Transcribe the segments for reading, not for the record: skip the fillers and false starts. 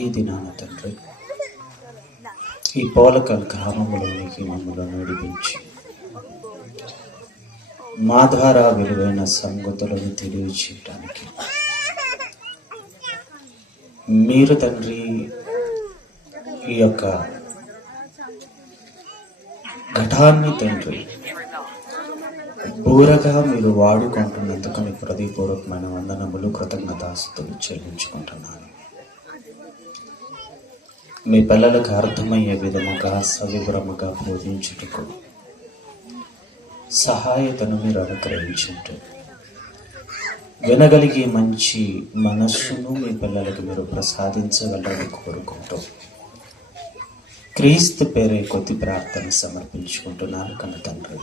ఈ దినాన తండ్రి ఈ పోలకల్ గ్రామంలోనికి మమ్మల్ని నడిపించి మా ద్వారా విలువైన సంగతులను తెలియచేయటానికి మీరు తండ్రి ఈ యొక్క ఘటాన్ని తండ్రి బూరగా మీరు వాడుకుంటున్నందుకు మీ హృదయపూర్వకమైన వందనములు కృతజ్ఞతాస్తుతులు చెల్లించుకుంటున్నాను. మీ పిల్లలకు అర్థమయ్యే విధముగా సవివరముగా బోధించుటకు సహాయతను మీరు అనుగ్రహించుంటూ వినగలిగే మంచి మనస్సును మీ పిల్లలకు మీరు ప్రసాదించగలరని కోరుకుంటూ క్రీస్తు పేరే కొద్ది ప్రార్థన సమర్పించుకుంటున్నారు కన్న తండ్రి.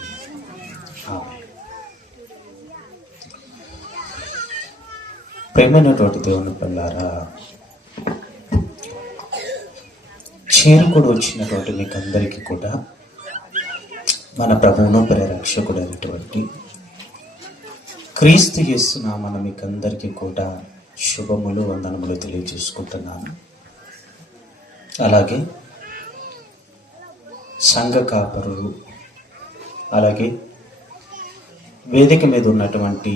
ప్రేమైనటువంటి దేవుని పిల్లారా, చేరుకుడు వచ్చినటువంటి మీకు అందరికీ కూడా మన ప్రభువును పరిరక్షకుడు అయినటువంటి క్రీస్తు యేసు నామమున మీకు అందరికీ కూడా శుభములు వందనములు తెలియజేసుకుంటున్నాను. అలాగే సంఘ కాపరులు, అలాగే వేదిక మీద ఉన్నటువంటి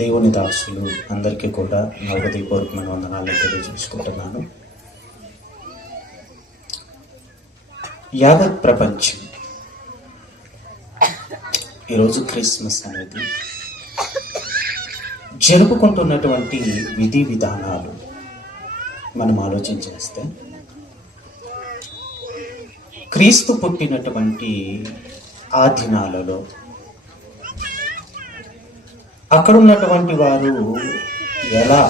దేవుని దాసులు అందరికీ కూడా నా హృదయపూర్వకమైన వందనాలు తెలియజేసుకుంటున్నాను. యావత్ ప్రపంచం ఈరోజు క్రిస్మస్ అనేది జరుపుకుంటున్నటువంటి విధి విధానాలు మనం ఆలోచన చేస్తే క్రీస్తు పుట్టినటువంటి ఆ దినాలలో అక్కడ ఉన్నటువంటి వారు ఎలా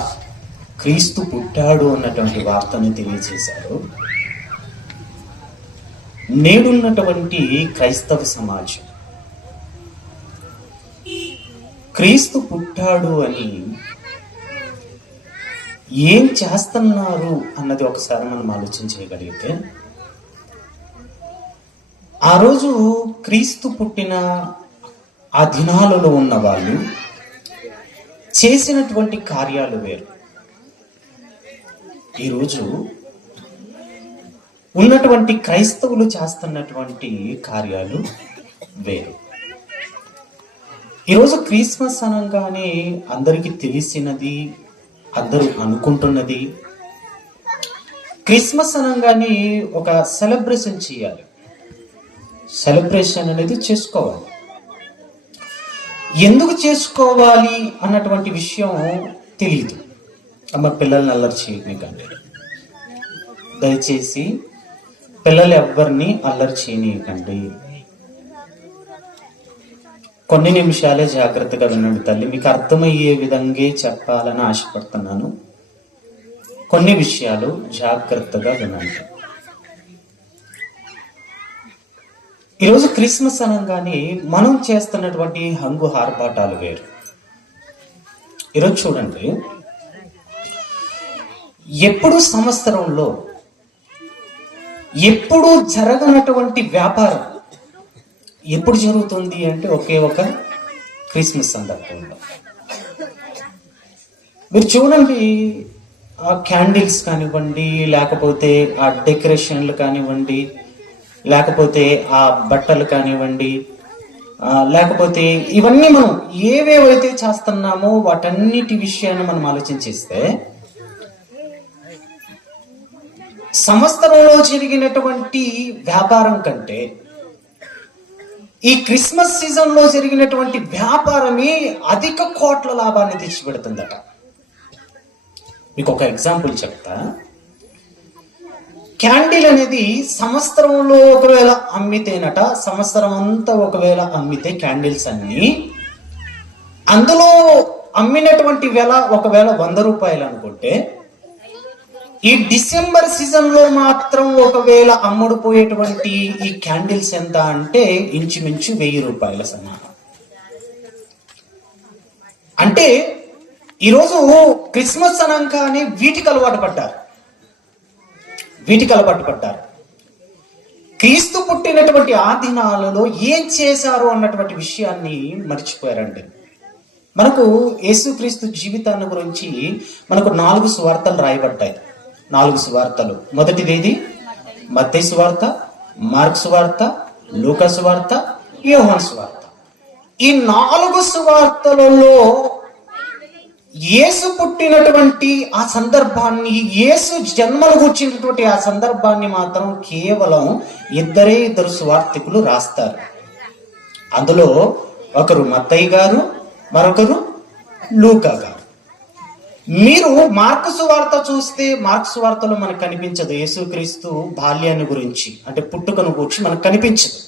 క్రీస్తు పుట్టాడు అన్నటువంటి వార్తను తెలియజేశారు. నేడున్నటువంటి క్రైస్తవ సమాజం క్రీస్తు పుట్టాడు అని ఏం చేస్తున్నారు అన్నది ఒకసారి మనం ఆలోచన చేయగలిగితే, ఆ రోజు క్రీస్తు పుట్టిన ఆ దినాలలో ఉన్న వాళ్ళు చేసినటువంటి కార్యాలు వేరు. ఈరోజు ఉన్నటువంటి క్రైస్తవులు చేస్తున్నటువంటి కార్యాలు వేరు. ఈరోజు క్రిస్మస్ అనగానే అందరికీ తెలిసినది, అందరూ అనుకుంటున్నది, క్రిస్మస్ అనగానే ఒక సెలబ్రేషన్ చేయాలి, సెలబ్రేషన్ అనేది చేసుకోవాలి. ఎందుకు చేసుకోవాలి అన్నటువంటి విషయం తెలియదు. అమ్మ పిల్లల్ని అల్లరి చేయకండి, దయచేసి పిల్లలు ఎవరిని అల్లరి చేయనీయకండి. కొన్ని నిమిషాలే జాగ్రత్తగా వినండి తల్లి, మీకు అర్థమయ్యే విధంగా చెప్పాలని ఆశపడుతున్నాను. కొన్ని విషయాలు జాగ్రత్తగా వినండి. ఈరోజు క్రిస్మస్ అనగానే మనం చేస్తున్నటువంటి హంగు హార్పాటాలు వేరు. ఈరోజు చూడండి, ఎప్పుడు సంవత్సరంలో ఎప్పుడు జరగనటువంటి వ్యాపారం ఎప్పుడు జరుగుతుంది అంటే ఒకే ఒక క్రిస్మస్ సందర్భంలో. మీరు చూడండి, ఆ క్యాండిల్స్ కానివ్వండి, లేకపోతే ఆ డెకరేషన్లు కానివ్వండి, లేకపోతే ఆ బట్టలు కానివ్వండి, లేకపోతే ఇవన్నీ మనం ఏవేవైతే చేస్తున్నామో వాటన్నిటి విషయాన్ని మనం ఆలోచించేస్తే సంవత్సరంలో జరిగినటువంటి వ్యాపారం కంటే ఈ క్రిస్మస్ సీజన్ లో జరిగినటువంటి వ్యాపారమే అధిక కోట్ల లాభాన్ని తెచ్చిపెడుతుందట. మీకు ఒక ఎగ్జాంపుల్ చెప్తా. క్యాండిల్ అనేది సంవత్సరంలో ఒకవేళ అమ్మితేనట, సంవత్సరం అంతా ఒకవేళ అమ్మితే క్యాండిల్స్ అన్ని, అందులో అమ్మినటువంటి వెల ఒకవేళ 100 రూపాయలు అనుకుంటే, ఈ డిసెంబర్ సీజన్ లో మాత్రం ఒకవేళ అమ్ముడుపోయేటువంటి ఈ క్యాండిల్స్ ఎంత అంటే ఇంచుమించు 1000 రూపాయల సమానం. అంటే ఈరోజు క్రిస్మస్ అనగానే వీటికి అలవాటు పడ్డారు. క్రీస్తు పుట్టినటువంటి ఆ దినాలలో ఏం చేశారు అన్నటువంటి విషయాన్ని మర్చిపోయారండి. మనకు యేసుక్రీస్తు జీవితాన్ని గురించి మనకు 4 సువార్తలు రాయబడ్డాయి. 4 సువార్తలు. మొదటిది మత్తయి సువార్త, మార్కు సువార్త, లూకా సువార్త, యోహాను సువార్త. ఈ 4 సువార్తలలో యేసు పుట్టినటువంటి ఆ సందర్భాన్ని, యేసు జన్మను కూర్చున్నటువంటి ఆ సందర్భాన్ని మాత్రం కేవలం 2 సువార్తికులు రాస్తారు. అందులో ఒకరు మత్తయి గారు, మరొకరు లూకా గారు. మీరు మార్కు సువార్త చూస్తే మార్కు సువార్తలో మనకు కనిపించదు యేసుక్రీస్తు బాల్యాన్ని గురించి, అంటే పుట్టుకను గురించి మనకు కనిపించదు.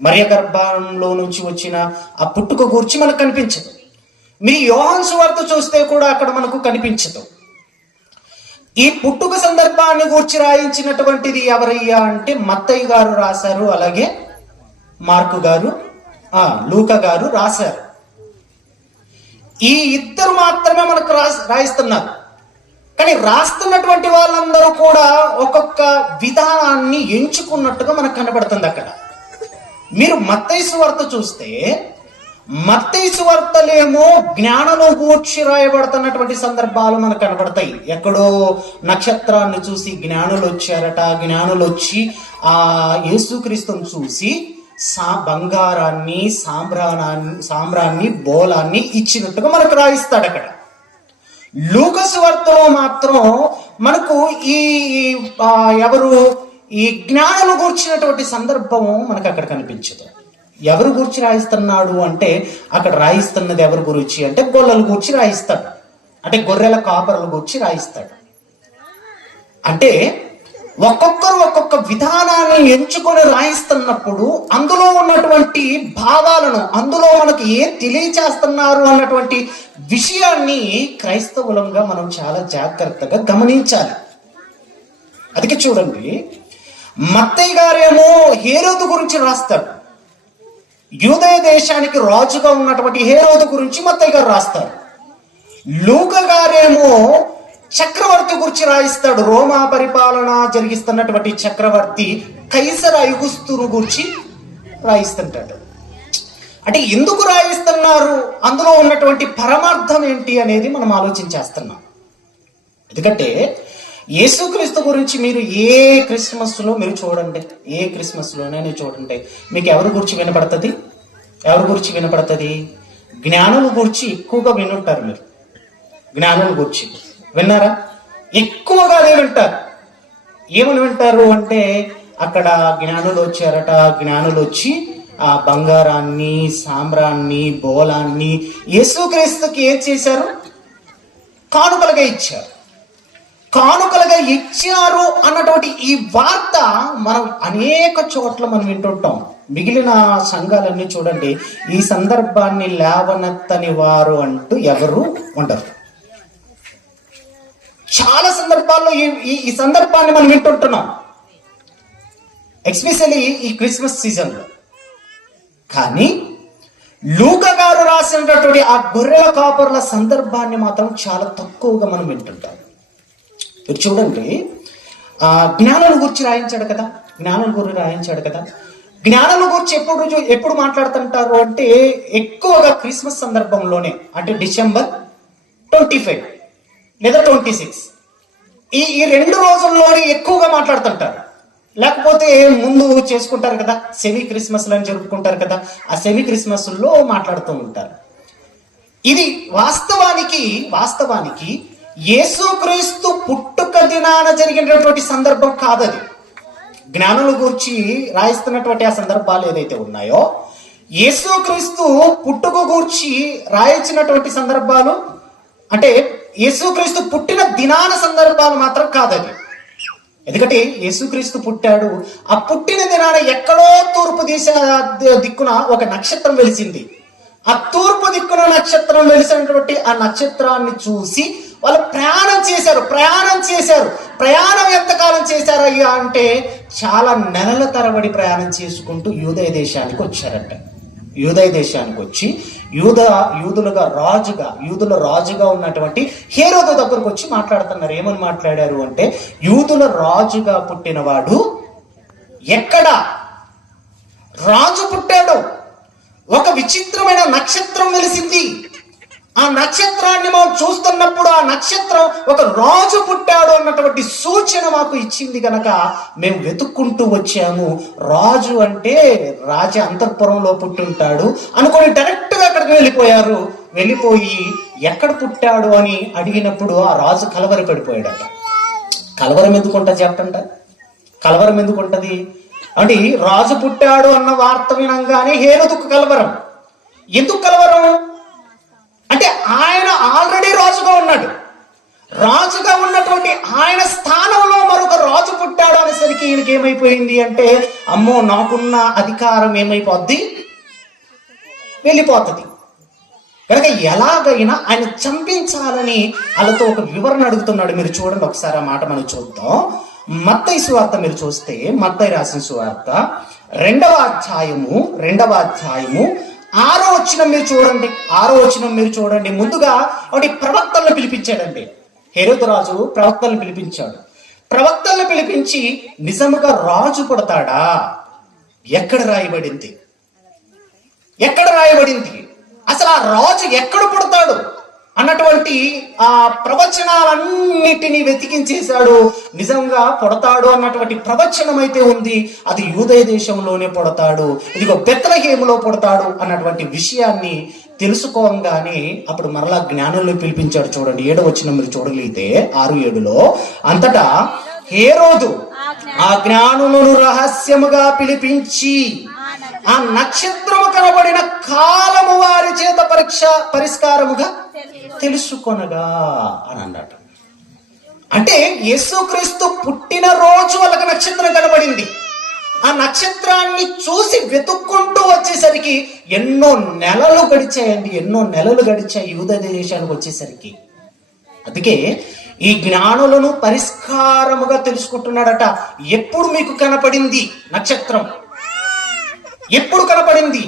మరియ గర్భంలో నుంచి వచ్చిన ఆ పుట్టుక గురించి మనకు కనిపించదు. మీరు యోహాను సువార్త చూస్తే కూడా అక్కడ మనకు కనిపించదు. ఈ పుట్టుక సందర్భాన్ని గురించి రాయించినటువంటిది ఎవరయ్యా అంటే మత్తయి గారు రాశారు, అలాగే మార్కు గారు, లూకా గారు రాశారు. ఈ 2 మాత్రమే మనకు రాయిస్తున్నారు. కానీ రాస్తున్నటువంటి వాళ్ళందరూ కూడా ఒక్కొక్క విధానాన్ని ఎంచుకున్నట్టుగా మనకు కనబడుతుంది అక్కడ. మీరు మత్తయి సువార్త చూస్తే మత్తయి సువార్తలేమో జ్ఞానంలో గూర్చి రాయబడుతున్నటువంటి సందర్భాలు మనకు కనబడతాయి. ఎక్కడో నక్షత్రాన్ని చూసి జ్ఞానులు వచ్చారట, జ్ఞానులు వచ్చి ఆ యేసుక్రీస్తుని చూసి బంగారాన్ని, సాంబ్రాన్ని, బోలాన్ని ఇచ్చినట్టుగా మనకు రాయిస్తాడు అక్కడ. లూకా సువార్తలో మాత్రం మనకు ఈ జ్ఞానము గూర్చినటువంటి సందర్భము మనకు అక్కడ కనిపించదు. ఎవరు గూర్చి రాయిస్తున్నాడు అంటే అక్కడ రాయిస్తున్నది ఎవరి గురించి అంటే గొల్లల గూర్చి రాయిస్తాడు, అంటే గొర్రెల కాపరుల గూర్చి రాయిస్తాడు. అంటే ఒక్కొక్కరు ఒక్కొక్క విధానాన్ని ఎంచుకొని రాయిస్తున్నప్పుడు అందులో ఉన్నటువంటి భావాలను, అందులో మనకి ఏం తెలియచేస్తున్నారు అన్నటువంటి విషయాన్ని క్రైస్తవులంగా మనం చాలా జాగ్రత్తగా గమనించాలి. అందుకే చూడండి, మత్తయి గారేమో హేరోదు గురించి రాస్తాడు. యూదయ దేశానికి రాజుగా ఉన్నటువంటి హేరోదు గురించి మత్తయి గారు రాస్తారు. లూకా గారేమో చక్రవర్తి గురించి రాయిస్తాడు. రోమా పరిపాలన జరిగిస్తున్నటువంటి చక్రవర్తి కైసర్ ఐగుస్తును గురించి రాయిస్తుంటాడు. అంటే ఎందుకు రాయిస్తున్నారు, అందులో ఉన్నటువంటి పరమార్థం ఏంటి అనేది మనం ఆలోచించేస్తున్నాం. ఎందుకంటే యేసుక్రీస్తు గురించి మీరు ఏ క్రిస్మస్లో మీరు చూడండి, ఏ క్రిస్మస్లోనే చూడండి, మీకు ఎవరి గురించి వినపడుతుంది? ఎవరి గురించి వినపడుతుంది? జ్ఞానుల గురించి ఎక్కువగా వినుంటారు. మీరు జ్ఞానుల గురించి విన్నారా? ఎక్కువగా అదే వింటారు. ఏమని వింటారు అంటే అక్కడ జ్ఞానులు వచ్చారట, జ్ఞానులు వచ్చి ఆ బంగారాన్ని, సాంబ్రాన్ని, బోలాన్ని యేసుక్రీస్తుకి ఏం చేశారు? కానుకలుగా ఇచ్చారు. కానుకలుగా ఇచ్చారు అన్నటువంటి ఈ వార్త మనం అనేక చోట్ల మనం వింటుంటాం. మిగిలిన సంఘాలన్నీ చూడండి, ఈ సందర్భాన్ని లేవనెత్తని వారు అంటూ ఎవరు ఉండరు. చాలా సందర్భాల్లో ఈ సందర్భాన్ని మనం వింటుంటున్నాం, ఎస్పెషల్లీ ఈ క్రిస్మస్ సీజన్లో. కానీ లూకా గారు రాసినటువంటి ఆ గొర్రెల కాపరుల సందర్భాన్ని మాత్రం చాలా తక్కువగా మనం వింటుంటాం. మీరు చూడండి, జ్ఞానుల గురించి రాయించాడు కదా, జ్ఞానుల గురించి రాయించాడు కదా. జ్ఞానుల గురించి ఎప్పుడు మాట్లాడుతుంటారు అంటే ఎక్కువగా క్రిస్మస్ సందర్భంలోనే, అంటే డిసెంబర్ 25 లేదా 26 ఈ 2 రోజుల్లోనే ఎక్కువగా మాట్లాడుతుంటారు. లేకపోతే ముందు చేసుకుంటారు కదా, సెమీ క్రిస్మస్లు అని జరుపుకుంటారు కదా, ఆ సెమీ క్రిస్మస్లో మాట్లాడుతూ ఉంటారు. ఇది వాస్తవానికి యేసుక్రీస్తు పుట్టుక దినాన జరిగినటువంటి సందర్భం కాదది. జ్ఞానుల గురించి రాయిస్తున్నటువంటి ఆ సందర్భాలు ఏదైతే ఉన్నాయో, యేసుక్రీస్తు పుట్టుక గురించి రాయించినటువంటి సందర్భాలు, అంటే యేసుక్రీస్తు పుట్టిన దినాన సందర్భాలు మాత్రం కాదది. ఎందుకంటే యేసుక్రీస్తు పుట్టాడు, ఆ పుట్టిన దినాన ఎక్కడో తూర్పు దిక్కున ఒక నక్షత్రం వెలిసింది. ఆ తూర్పు దిక్కున నక్షత్రం వెలిసినటువంటి ఆ నక్షత్రాన్ని చూసి వాళ్ళు ప్రయాణం చేశారు. ప్రయాణం ఎంతకాలం చేశారయ్యా అంటే చాలా నెలల తరబడి ప్రయాణం చేసుకుంటూ యూదయ దేశానికి వచ్చారట. యూదయ దేశానికి వచ్చి యూదుల రాజుగా ఉన్నటువంటి హేరోదు దగ్గరకు వచ్చి మాట్లాడుతున్నారు. ఏమని మాట్లాడారు అంటే, యూదుల రాజుగా పుట్టినవాడు ఎక్కడ? రాజు పుట్టాడు, ఒక విచిత్రమైన నక్షత్రం వెలిసింది, ఆ నక్షత్రాన్ని మనం చూస్తున్నప్పుడు ఆ నక్షత్రం ఒక రాజు పుట్టాడు అన్నటువంటి సూచన మాకు ఇచ్చింది కనుక మేము వెతుక్కుంటూ వచ్చాము. రాజు అంటే రాజ అంతఃపురంలో పుట్టుంటాడు అనుకొని డైరెక్ట్ గా అక్కడికి వెళ్ళిపోయారు. వెళ్ళిపోయి ఎక్కడ పుట్టాడు అని అడిగినప్పుడు ఆ రాజు కలవర పడిపోయాడట. కలవరం ఎందుకుంటది చెప్పండి? కలవరం ఎందుకుంటది అంటే రాజు పుట్టాడు అన్న వార్త వినంగానే హేరోదుకు కలవరం. ఎందుకు కలవరం అంటే ఆయన ఆల్రెడీ రాజుగా ఉన్నాడు. రాజుగా ఉన్నటువంటి ఆయన స్థానంలో మరొక రాజు పుట్టాడు అనేసరికి ఈయనకి ఏమైపోయింది అంటే, అమ్మో నాకున్న అధికారం ఏమైపోద్ది, వెళ్ళిపోతుంది. కనుక ఎలాగైనా ఆయన చంపించాలని వాళ్ళతో ఒక వివరణ అడుగుతున్నాడు. మీరు చూడండి ఒకసారి ఆ మాట మనం చూద్దాం. మత్తయి సువార్త మీరు చూస్తే, మత్తయి రాసిన సువార్త 2వ అధ్యాయము 6వ వచనం మీరు చూడండి. 6వ వచనం మీరు చూడండి. ముందుగా ఒకటి ప్రవక్తలను పిలిపించాడండి. హేరోదు రాజు ప్రవక్తలను పిలిపించాడు. ప్రవక్తలను పిలిపించి నిజముగా రాజు పుడతాడా, ఎక్కడ రాయబడింది, ఎక్కడ రాయబడింది, అసలు ఆ రాజు ఎక్కడ పుడతాడు అన్నటువంటి ఆ ప్రవచనాలన్నిటినీ వెతికించేశాడు. నిజంగా పుడతాడు అన్నటువంటి ప్రవచనం అయితే ఉంది, అది యూదయ దేశంలోనే పుడతాడు, ఇదిగో బెత్లెహేములో పుడతాడు అన్నటువంటి విషయాన్ని తెలుసుకోగానే అప్పుడు మరలా జ్ఞానులను పిలిపించాడు. చూడండి 7వ వచనం మీరు చూడగలిగితే 6-7లో, అంతటా హేరోదు ఆ జ్ఞానులను రహస్యముగా పిలిపించి ఆ నక్షత్రము కనబడిన కాలము వారి చేత పరిష్కారముగా తెలుసుకొనగా అని అన్నాడు. అంటే యేసుక్రీస్తు పుట్టిన రోజు వాళ్ళకి నక్షత్రం కనబడింది. ఆ నక్షత్రాన్ని చూసి వెతుక్కుంటూ వచ్చేసరికి ఎన్నో నెలలు గడిచాయి యూదయ దేశానికి వచ్చేసరికి. అందుకే ఈ జ్ఞానులను పరిష్కారముగా తెలుసుకుంటున్నాడట. ఎప్పుడు మీకు కనపడింది నక్షత్రం, ఎప్పుడు కనపడింది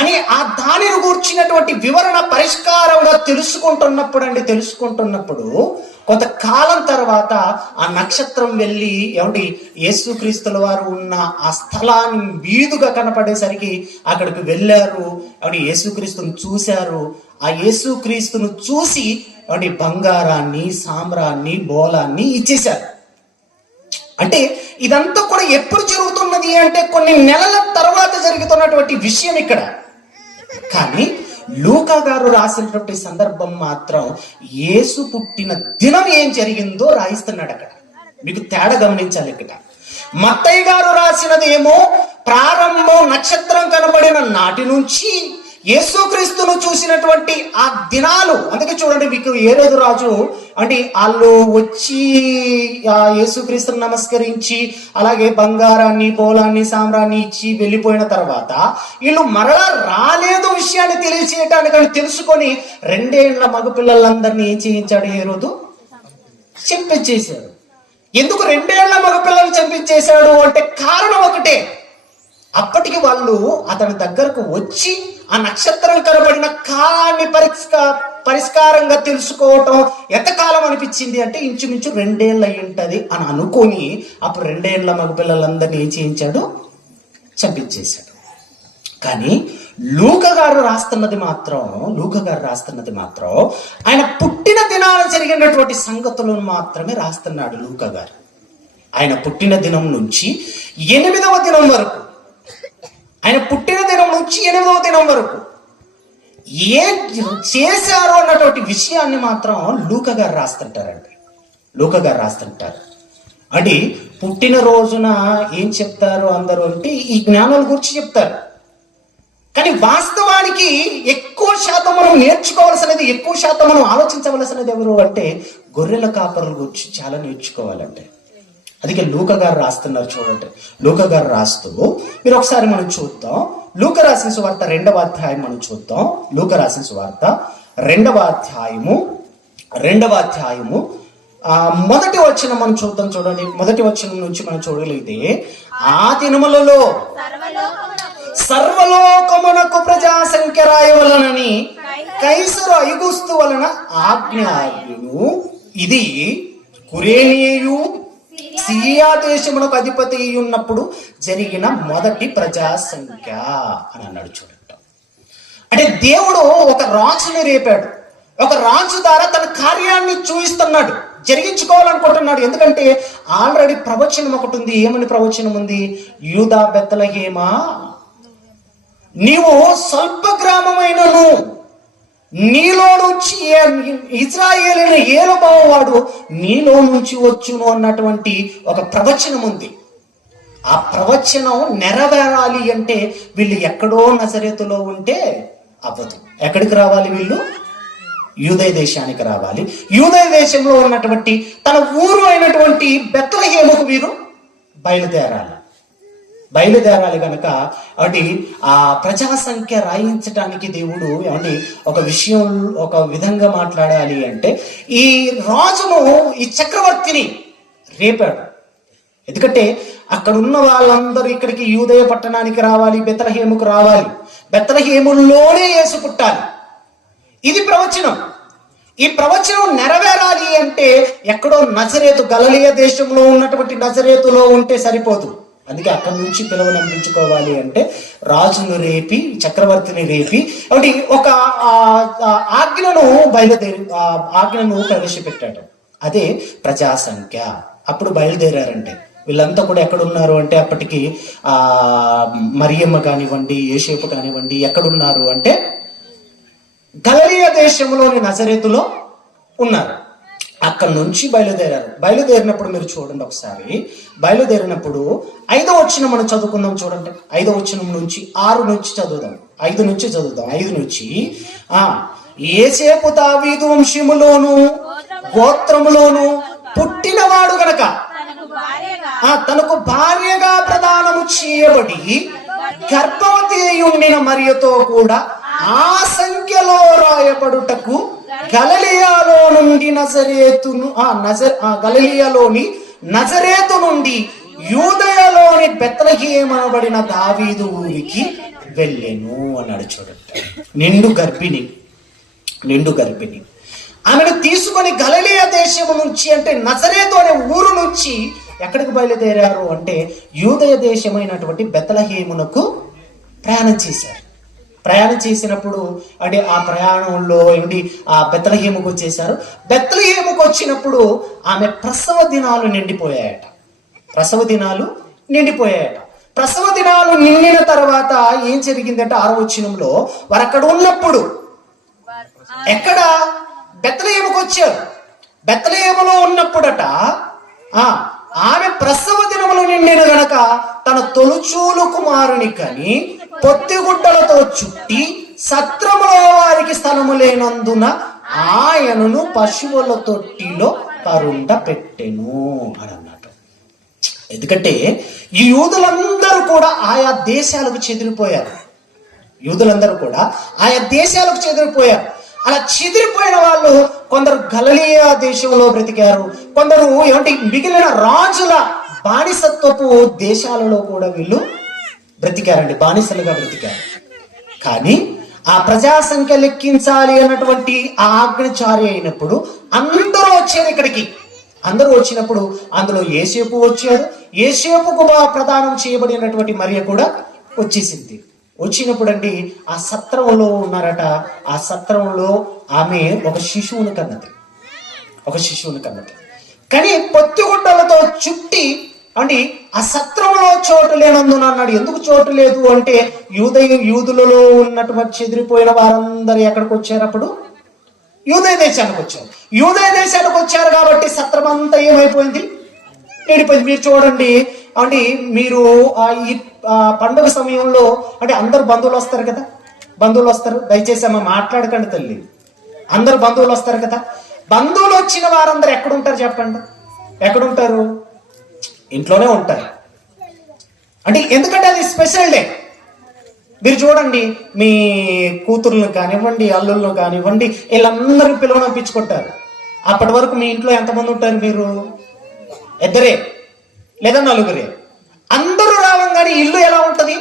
అని ఆ దానిని గూర్చినటువంటి వివరణ పరిష్కారంగా తెలుసుకుంటున్నప్పుడు కొంతకాలం తర్వాత ఆ నక్షత్రం వెళ్ళి యేసుక్రీస్తుల వారు ఉన్న ఆ స్థలాన్ని వీధుగా కనపడేసరికి అక్కడికి వెళ్ళారు. యేసుక్రీస్తును చూశారు. ఆ యేసుక్రీస్తును చూసి బంగారాన్ని, సామ్రాన్ని, బోలాన్ని ఇచ్చేశారు. అంటే ఇదంతా కూడా ఎప్పుడు జరుగుతున్నది అంటే కొన్ని నెలల తర్వాత జరుగుతున్నటువంటి విషయం ఇక్కడ. కానీ లూకా గారు రాసినటువంటి సందర్భం మాత్రం యేసు పుట్టిన దినం ఏం జరిగిందో రాయిస్తున్నాడు అక్కడ. మీకు తేడా గమనించాలి ఇక్కడ. మత్తయి గారు రాసినది ఏమో ప్రారంభం నక్షత్రం కనబడిన నాటి నుంచి యేసుక్రీస్తును చూసినటువంటి ఆ దినాలు. అందుకే చూడండి, మీకు హేరోదు రాజు వాళ్ళు వచ్చి యేసుక్రీస్తును నమస్కరించి అలాగే బంగారాన్ని, బోలాన్ని, సామ్రాన్ని ఇచ్చి వెళ్ళిపోయిన తర్వాత వీళ్ళు మరలా రాలేదు విషయాన్ని తెలియచేయటానికి అని తెలుసుకొని 2 ఏళ్ల మగపిల్లలందరినీ ఏం చేయించాడు హేరోదు? చంపించేశాడు. ఎందుకు 2 ఏళ్ల మగపిల్లలు చంపించేశాడు అంటే కారణం ఒకటే. అప్పటికి వాళ్ళు అతని దగ్గరకు వచ్చి ఆ నక్షత్రం కనబడిన కాలాన్ని పరిష్కారంగా తెలుసుకోవటం ఎంతకాలం అనిపించింది అంటే ఇంచుమించు 2 ఏళ్ళు అయి ఉంటది అని అనుకొని అప్పుడు 2 ఏళ్ల మగపిల్లలందరినీ ఏం చేయించాడు? చంపించేశాడు. కానీ లూకా గారు రాస్తున్నది మాత్రం ఆయన పుట్టిన దినాన జరిగినటువంటి సంగతులను మాత్రమే రాస్తున్నాడు లూకా గారు. ఆయన పుట్టిన దినం నుంచి 8వ దినం వరకు, ఆయన పుట్టిన దినం నుంచి 8వ దినం వరకు ఏం చేశారు అన్నటువంటి విషయాన్ని మాత్రం లూకా గారు రాస్తుంటారు. అంటే పుట్టిన రోజున ఏం చెప్తారు అందరూ అంటే ఈ జ్ఞానాల గురించి చెప్తారు. కానీ వాస్తవానికి ఎక్కువ శాతం మనం నేర్చుకోవాల్సినది, ఎక్కువ శాతం మనం ఆలోచించవలసినది ఎవరు అంటే గొర్రెల కాపరుల గురించి చాలా నేర్చుకోవాలంటే. అందుకే లూకా గారు రాస్తున్నారు. చూడండి, లూకా గారు రాస్తూ మీరు ఒకసారి మనం చూద్దాం. లూకా రాసిన సువార్త 2వ అధ్యాయం మనం చూద్దాం. లూకా రాసిన సువార్త 2వ అధ్యాయము మొదటి వచనం మనం చూద్దాం. చూడండి, మొదటి వచనం నుంచి మనం చూడగలిగితే, ఆ దినములలో సర్వలోకమునకు ప్రజా సంఖ్య రాయవలనని కైసరు ఐగుస్తు వలన ఆజ్ఞాయును, ఇది కురేనియు సిరియా దేశమునకు అధిపతి ఉన్నప్పుడు జరిగిన మొదటి ప్రజా సంఖ్య అని అన్నాడు. చూడండి, అంటే దేవుడు ఒక రాజుని రేపాడు, ఒక రాజు ద్వారా తన కార్యాన్ని చూపిస్తున్నాడు, జరిగించుకోవాలనుకుంటున్నాడు. ఎందుకంటే ఆల్రెడీ ప్రవచనం ఒకటి ఉంది. ఏమని ప్రవచనం ఉంది? యూదా బెత్లెహేమా, నీవు స్వల్ప గ్రామమైనను నీలో నుంచి ఇశ్రాయేలుని ఏలుబోవాడు నీలో నుంచి వచ్చును అన్నటువంటి ఒక ప్రవచనం ఉంది. ఆ ప్రవచనం నెరవేరాలి అంటే వీళ్ళు ఎక్కడో నజరేతులో ఉంటే అవ్వదు. ఎక్కడికి రావాలి? వీళ్ళు యూదయ దేశానికి రావాలి. యూదయ దేశంలో ఉన్నటువంటి తన ఊరు అయినటువంటి బెత్లెహేముకు వీరు బయలుదేరాలి కనుక అటు ఆ ప్రజా సంఖ్య రాయించడానికి దేవుడు ఏమండి ఒక విషయం ఒక విధంగా మాట్లాడాలి అంటే ఈ రాజును, ఈ చక్రవర్తిని రేపాడు. ఎందుకంటే అక్కడ ఉన్న వాళ్ళందరూ ఇక్కడికి యూదయ పట్టణానికి రావాలి, బెత్లెహేముకు రావాలి, బెత్లెహేములోనే యేసు పుట్టాలి. ఇది ప్రవచనం. ఈ ప్రవచనం నెరవేరాలి అంటే ఎక్కడో నజరేతు, గలిలయ దేశంలో ఉన్నటువంటి నజరేతులో ఉంటే సరిపోదు. అందుకే అక్కడి నుంచి పిలువనంపించుకోవాలి అంటే రాజును రేపి, చక్రవర్తిని రేపి ఒకటి ఒక ఆజ్ఞను ప్రవేశపెట్టాడు. అదే ప్రజాసంఖ్య. అప్పుడు బయలుదేరారంటే వీళ్ళంతా కూడా ఎక్కడున్నారు అంటే అప్పటికి మరియమ్మ కానివ్వండి, యోసేపు కానివ్వండి ఎక్కడున్నారు అంటే గలిలయ దేశంలోని నజరేతులో ఉన్నారు. అక్కడ నుంచి బయలుదేరారు. బయలుదేరినప్పుడు మీరు చూడండి ఒకసారి, బయలుదేరినప్పుడు 5వ వచనం మనం చదువుకుందాం. చూడండి 5వ వచనం నుంచి 6 నుంచి చదువుదాం. 5 నుంచి చదువుదాం. 5 నుంచి యోసేపు దావీదు వంశములోను గోత్రములోను పుట్టినవాడు గనక తనకు భార్యగా ప్రదానము చేయబడి గర్భవతి ఉండిన మరియతో కూడా ఆ సంఖ్యలో రాయబడుటకు గలిలయలో నుండి గలిలయలోని నజరేతు నుండి యూదయలోని బెత్లెహేము అనబడిన దావీదు ఊరికి వెళ్ళెను అన్నాడు. చూడండి, నిండు గర్భిణి ఆమెను తీసుకొని గలిలయ దేశము నుంచి అంటే నజరేతు అనే ఊరు నుంచి ఎక్కడికి బయలుదేరారు అంటే యూదయ దేశమైనటువంటి బెత్లెహేమునకు ప్రయాణం చేసినప్పుడు అంటే ఆ ప్రయాణంలో ఏంటి ఆ బెత్లెహేముకు వచ్చేసారు. బెత్లెహేముకు వచ్చినప్పుడు ఆమె ప్రసవ దినాలు నిండిపోయాయట. ప్రసవ దినాలు నిండిన తర్వాత ఏం జరిగిందంటే 6వ వచనంలో వారు అక్కడ ఉన్నప్పుడు ఎక్కడ బెత్లెహేముకు వచ్చారు. బెత్లెహేములో ఉన్నప్పుడట ఆమె ప్రసవ దినములు నిండిన గనక తన తొలుచూలు కుమారుని కని పొత్తిగుడ్డలతో చుట్టి సత్రములో వారికి స్థలము లేనందున ఆయనను పశువుల తొట్టిలో పరుండ పెట్టెను అని అన్నట్టు. ఎందుకంటే ఈ యూదులందరూ కూడా ఆయా దేశాలకు చెదిరిపోయారు. అలా చెదిరిపోయిన వాళ్ళు కొందరు గలిలయ దేశంలో బ్రతికారు, కొందరు మిగిలిన రాజుల బానిసత్వపు దేశాలలో కూడా వీళ్ళు బ్రతికారండి, బానిసలుగా బ్రతికారు. కానీ ఆ ప్రజా సంఖ్య లెక్కించాలి అన్నటువంటి ఆ ఆజ్ఞచారి అయినప్పుడు అందరూ వచ్చారు ఇక్కడికి. అందరూ వచ్చినప్పుడు అందులో యోసేపు వచ్చాడు. యోసేపుకు ప్రదానం చేయబడినటువంటి మరియ కూడా వచ్చేసింది. వచ్చినప్పుడు అండి ఆ సత్రంలో ఉన్నారట. ఆ సత్రంలో ఆమె ఒక శిశువుని కన్నది. కానీ పొత్తిగుడ్డలతో చుట్టి అండి ఆ సత్రంలో చోటు లేనందున అన్నాడు. ఎందుకు చోటు లేదు అంటే యూదులలో ఉన్నటువంటి చెదిరిపోయిన వారందరూ ఎక్కడికి వచ్చారు? అప్పుడు యూదయ దేశానికి వచ్చారు కాబట్టి సత్రం అంతా ఏమైపోయింది? నిండిపోయింది. మీరు చూడండి అంటే మీరు ఈ పండుగ సమయంలో అంటే అందరు బంధువులు వస్తారు. దయచేసి అమ్మ మాట్లాడకండి తల్లి. అందరు బంధువులు వస్తారు కదా. బంధువులు వచ్చిన వారందరూ ఎక్కడుంటారు చెప్పండి? ఎక్కడుంటారు? ఇంట్లోనే ఉంటారు. అంటే ఎందుకంటే అది స్పెషల్ డే. మీరు చూడండి, మీ కూతుర్లను కానివ్వండి, అల్లులను కానివ్వండి, వీళ్ళందరూ పిలువనంపించుకుంటారు. అప్పటి వరకు మీ ఇంట్లో ఎంతమంది ఉంటారు? మీరు 2 లేదా 4. అందరూ రావంగానే ఇల్లు ఎలా ఉంటది?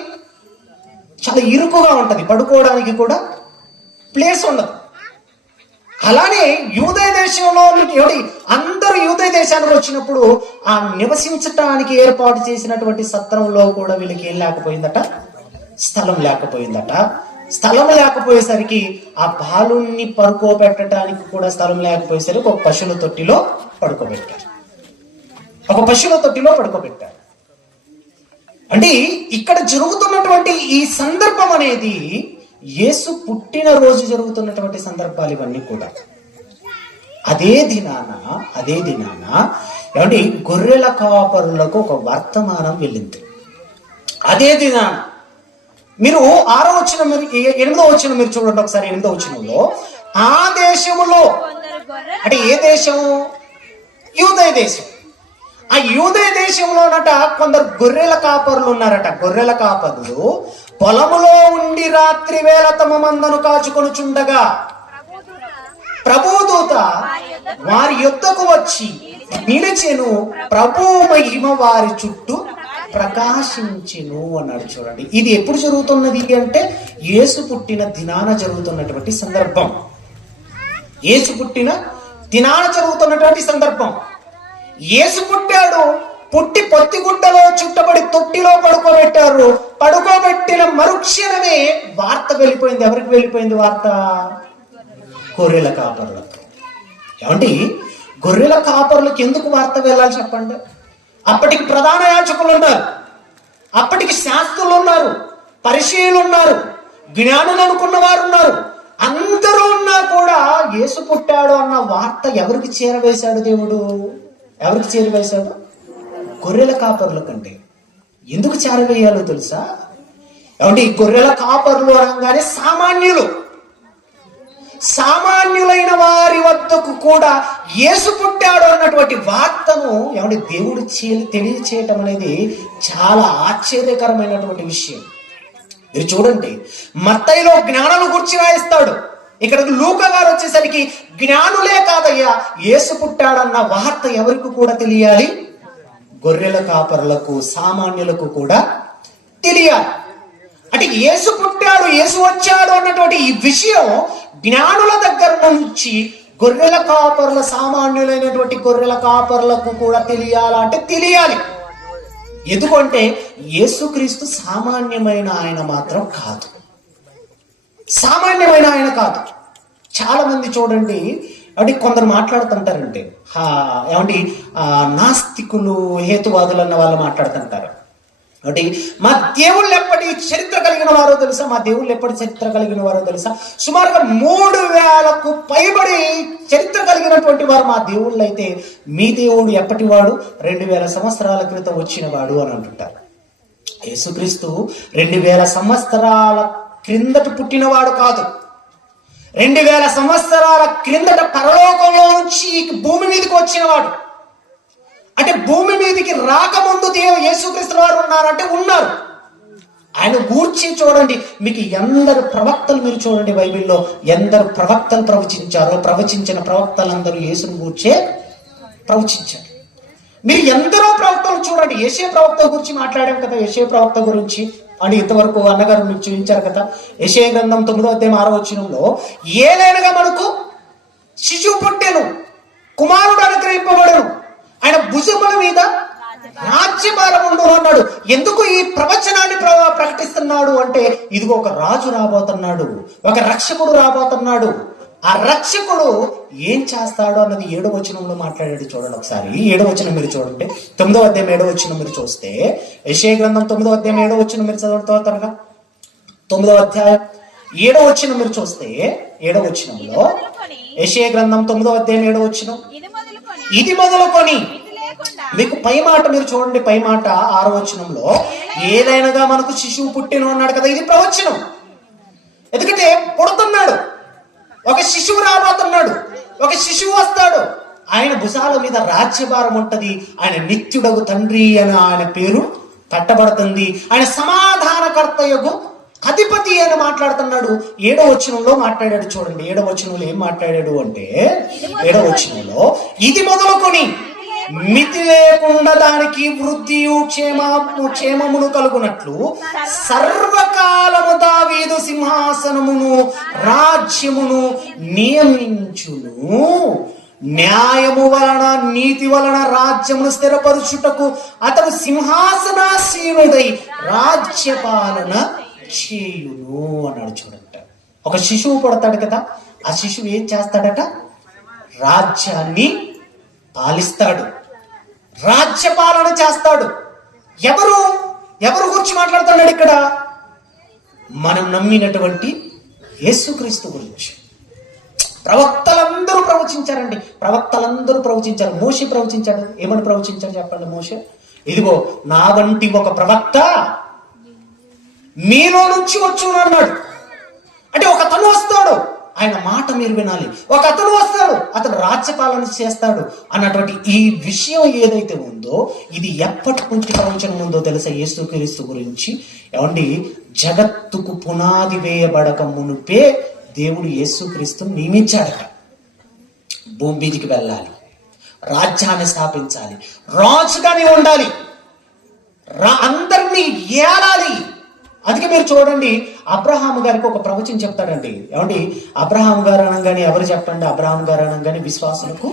చాలా ఇరుకుగా ఉంటది, పడుకోవడానికి కూడా ప్లేస్ ఉండదు. అలానే యూదయ దేశంలో అందరూ యూదయ దేశానికి వచ్చినప్పుడు ఆ నివసించటానికి ఏర్పాటు చేసినటువంటి సత్రంలో కూడా వీళ్ళకి ఏం లేకపోయిందట? స్థలం లేకపోయిందట. స్థలం లేకపోయేసరికి ఆ బాలుణ్ణి పడుకోబెట్టడానికి కూడా స్థలం లేకపోయేసరికి ఒక పశువుల తొట్టిలో పడుకోబెట్టారు. అంటే ఇక్కడ జరుగుతున్నటువంటి ఈ సందర్భం అనేది యేసు పుట్టిన రోజు జరుగుతున్నటువంటి సందర్భాలు ఇవన్నీ కూడా. అదే దినాన ఏమంటే గొర్రెల కాపరులకు ఒక వర్తమానం వెళ్ళింది. అదే దినాన మీరు 6వ వచనం, 8వ వచనం మీరు చూడండి ఒకసారి. 8వ వచనంలో ఆ దేశములో, అంటే ఏ దేశం? యూదయ దేశం. ఆ యూదయ దేశంలోనట కొందరు గొర్రెల కాపరులు ఉన్నారట. గొర్రెల కాపరులు పొలములో ఉండి రాత్రి వేళ తమ మందను కాచుకొనుచుండగా ప్రభుదూత వారి యొద్దకు వచ్చి నిలిచెను, ప్రభు మహిమ వారి చుట్టూ ప్రకాశించెను అన్నాడు. చూడండి, ఇది ఎప్పుడు జరుగుతున్నది అంటే యేసు పుట్టిన దినాన జరుగుతున్నటువంటి సందర్భం. యేసు పుట్టిన దినాన జరుగుతున్నటువంటి సందర్భం. యేసు పుట్టాడు, పుట్టి పొత్తిగుడ్డలో చుట్టబడి తొట్టిలో పడుకోబెట్టారు. పడుకోబెట్టిన మరుక్షణమే వార్త వెళ్ళిపోయింది. ఎవరికి వెళ్ళిపోయింది వార్త? గొర్రెల కాపరులకు. ఏమండి, గొర్రెల కాపరులకు ఎందుకు వార్త వెళ్ళాలి చెప్పండి? అప్పటికి ప్రధాన యాజకులు ఉన్నారు, అప్పటికి శాస్త్రులు ఉన్నారు, పరిచయులు ఉన్నారు, జ్ఞానులు అనుకున్న వారు ఉన్నారు. అందరూ ఉన్నా కూడా యేసు పుట్టాడు అన్న వార్త ఎవరికి చేరవేశాడు దేవుడు? ఎవరికి చేరవేశాడు? గొర్రెల కాపరులకంటే. ఎందుకు చేరవేయాలో తెలుసా? ఏమంటే ఈ గొర్రెల కాపరులు అనగానే సామాన్యులైన వారి వద్దకు కూడా యేసు పుట్టాడు అన్నటువంటి వార్తను ఏమంటే దేవుడు తెలియచేయటం అనేది చాలా ఆశ్చర్యకరమైనటువంటి విషయం. మీరు చూడండి, మత్తయిలో జ్ఞానుల గురించి రాయిస్తాడు. ఇక్కడ లూకా గారు వచ్చేసరికి జ్ఞానులే కాదయ్యా, యేసు పుట్టాడన్న వార్త ఎవరికి కూడా తెలియాలి? గొర్రెల కాపరులకు, సామాన్యులకు కూడా తెలియాలి. అంటే యేసు పుట్టాడు, యేసు వచ్చాడు అన్నటువంటి ఈ విషయం జ్ఞానుల దగ్గర నుంచి గొర్రెల కాపరుల, సామాన్యులైనటువంటి గొర్రెల కాపరులకు కూడా తెలియాలంటే తెలియాలి. ఎందుకంటే యేసుక్రీస్తు సామాన్యమైన ఆయన మాత్రం కాదు. సామాన్యమైన ఆయన కాదు. చాలా మంది చూడండి, అంటే కొందరు మాట్లాడుతుంటారంటే ఏమంటే నాస్తికులు, హేతువాదులు అన్న వాళ్ళు మాట్లాడుతుంటారు. అంటే మా దేవుళ్ళు ఎప్పటి చరిత్ర కలిగిన వారో తెలుసా? సుమారుగా 3000కు పైబడి చరిత్ర కలిగినటువంటి వారు మా దేవుళ్ళు అయితే, మీ దేవుడు ఎప్పటి వాడు? 2000 సంవత్సరాల క్రితం వచ్చిన వాడు అని అంటుంటారు. యేసుక్రీస్తు 2000 సంవత్సరాల క్రిందట పుట్టినవాడు కాదు. 2000 సంవత్సరాల క్రిందట పరలోకంలో నుంచి భూమి మీదకి వచ్చినవాడు. అంటే భూమి మీదకి రాకముందు యేసుక్రీస్తు వారు ఉన్నారంటే ఉన్నారు. ఆయన గూర్చి చూడండి, మీకు ఎందరు ప్రవక్తలు మీరు చూడండి, బైబిల్లో ఎందరు ప్రవక్తలు ప్రవచించారో, ప్రవచించిన ప్రవక్తలందరూ యేసుని గూర్చే ప్రవచించారు. మీరు ఎందరో ప్రవక్తలు చూడండి. యెషయా ప్రవక్త గురించి మాట్లాడాం కదా, యెషయా ప్రవక్త గురించి అని ఇంతవరకు అన్నగారు మీకు చూపించారు కదా. యెషయా గ్రంథం 9వ అధ్యాయం 6వ వచనంలో ఏలైనగా మనకు శిశువు పుట్టెను, కుమారుడు అనుగ్రహింపబడెను, ఆయన భుజముల మీద రాజ్యభారం ఉండు అన్నాడు. ఎందుకు ఈ ప్రవచనాన్ని ప్రకటిస్తున్నాడు అంటే, ఇదిగో ఒక రాజు రాబోతున్నాడు, ఒక రక్షకుడు రాబోతున్నాడు. ఆ రక్షకుడు ఏం చేస్తాడు అన్నది 7వ వచనంలో మాట్లాడాడు. చూడండి ఒకసారి 7వ వచనం మీరు చూడండి. 9వ అధ్యాయం 7వ వచనం మీరు చూస్తే, యెషయా గ్రంథం 9వ అధ్యాయం 7వ వచనం మీరు చదువుతారుగా. 9వ అధ్యాయం 7వ వచనం మీరు చూస్తే, 7వ వచనంలో యెషయా గ్రంథం 9వ అధ్యాయం 7వ వచనం, ఇది మొదలుకొని మీకు పై మాట మీరు చూడండి. పై మాట 6వ వచనంలో ఏదైనాగా మనకు శిశువు పుట్టెను అన్నాడు కదా. ఇది ప్రవచనం. ఎందుకంటే పుడుతున్నాడు, ఒక శిశువు రాబోతున్నాడు, ఒక శిశువు వస్తాడు. ఆయన భుజాల మీద రాజ్యభారం ఉంటది. ఆయన నిత్యుడగు తండ్రి అని ఆయన పేరు కట్టబడుతుంది. ఆయన సమాధానకర్తయగు అధిపతి అని మాట్లాడుతున్నాడు. 7వ వచనంలో మాట్లాడాడు. చూడండి 7వ వచనంలో ఏం మాట్లాడాడు అంటే, 7వ వచనంలో ఇది మొదలుకొని మితి లేకుండా దానికి వృద్ధియు క్షేమమును కలుగునట్లు సర్వకాలము దావీదు సింహాసనమును రాజ్యమును నియమించును. న్యాయము వలన నీతి వలన రాజ్యమును స్థిరపరుచుటకు అతడు సింహాసనాసీనుడై రాజ్యపాలన చేయును అన్నాడు. చూడండి, ఒక శిశువు పుడతాడు కదా, ఆ శిశువు ఏం చేస్తాడట? రాజ్యాన్ని పాలిస్తాడు, రాజ్యపాలన చేస్తాడు. ఎవరు గురించి మాట్లాడుతున్నాడు ఇక్కడ? మనం నమ్మినటువంటి యేసుక్రీస్తు గురించి. ప్రవక్తలందరూ ప్రవచించారు. మోషే ప్రవచించాడు. ఏమని ప్రవచించాడు చెప్పండి? మోషే, ఇదిగో నా వంటి ఒక ప్రవక్త మీలో నుంచి వచ్చును అన్నాడు. అంటే ఒక అతను వస్తాడు, ఆయన మాట మీరు వినాలి. ఒక అతను వస్తాడు, అతను రాజ్యపాలన చేస్తాడు అన్నటువంటి ఈ విషయం ఏదైతే ఉందో, ఇది ఎప్పటి నుంచి ప్రవచనం ఉందో తెలుసా? యేసుక్రీస్తు గురించి. ఏమండి, జగత్తుకు పునాది వేయబడక మునుపే దేవుడు యేసుక్రీస్తుని నియమించాడట. భూమి మీదికి వెళ్ళాలి, రాజ్యాన్ని స్థాపించాలి, రాజుగానే ఉండాలి, అందరినీ ఏలాలి. అందుకే మీరు చూడండి, అబ్రహాము గారికి ఒక ప్రవచనం చెప్తాడండి. ఏమండి, అబ్రహాం గారు అనగానే ఎవరు చెప్పండి? అబ్రహాం గారు అనగానే విశ్వాసులకు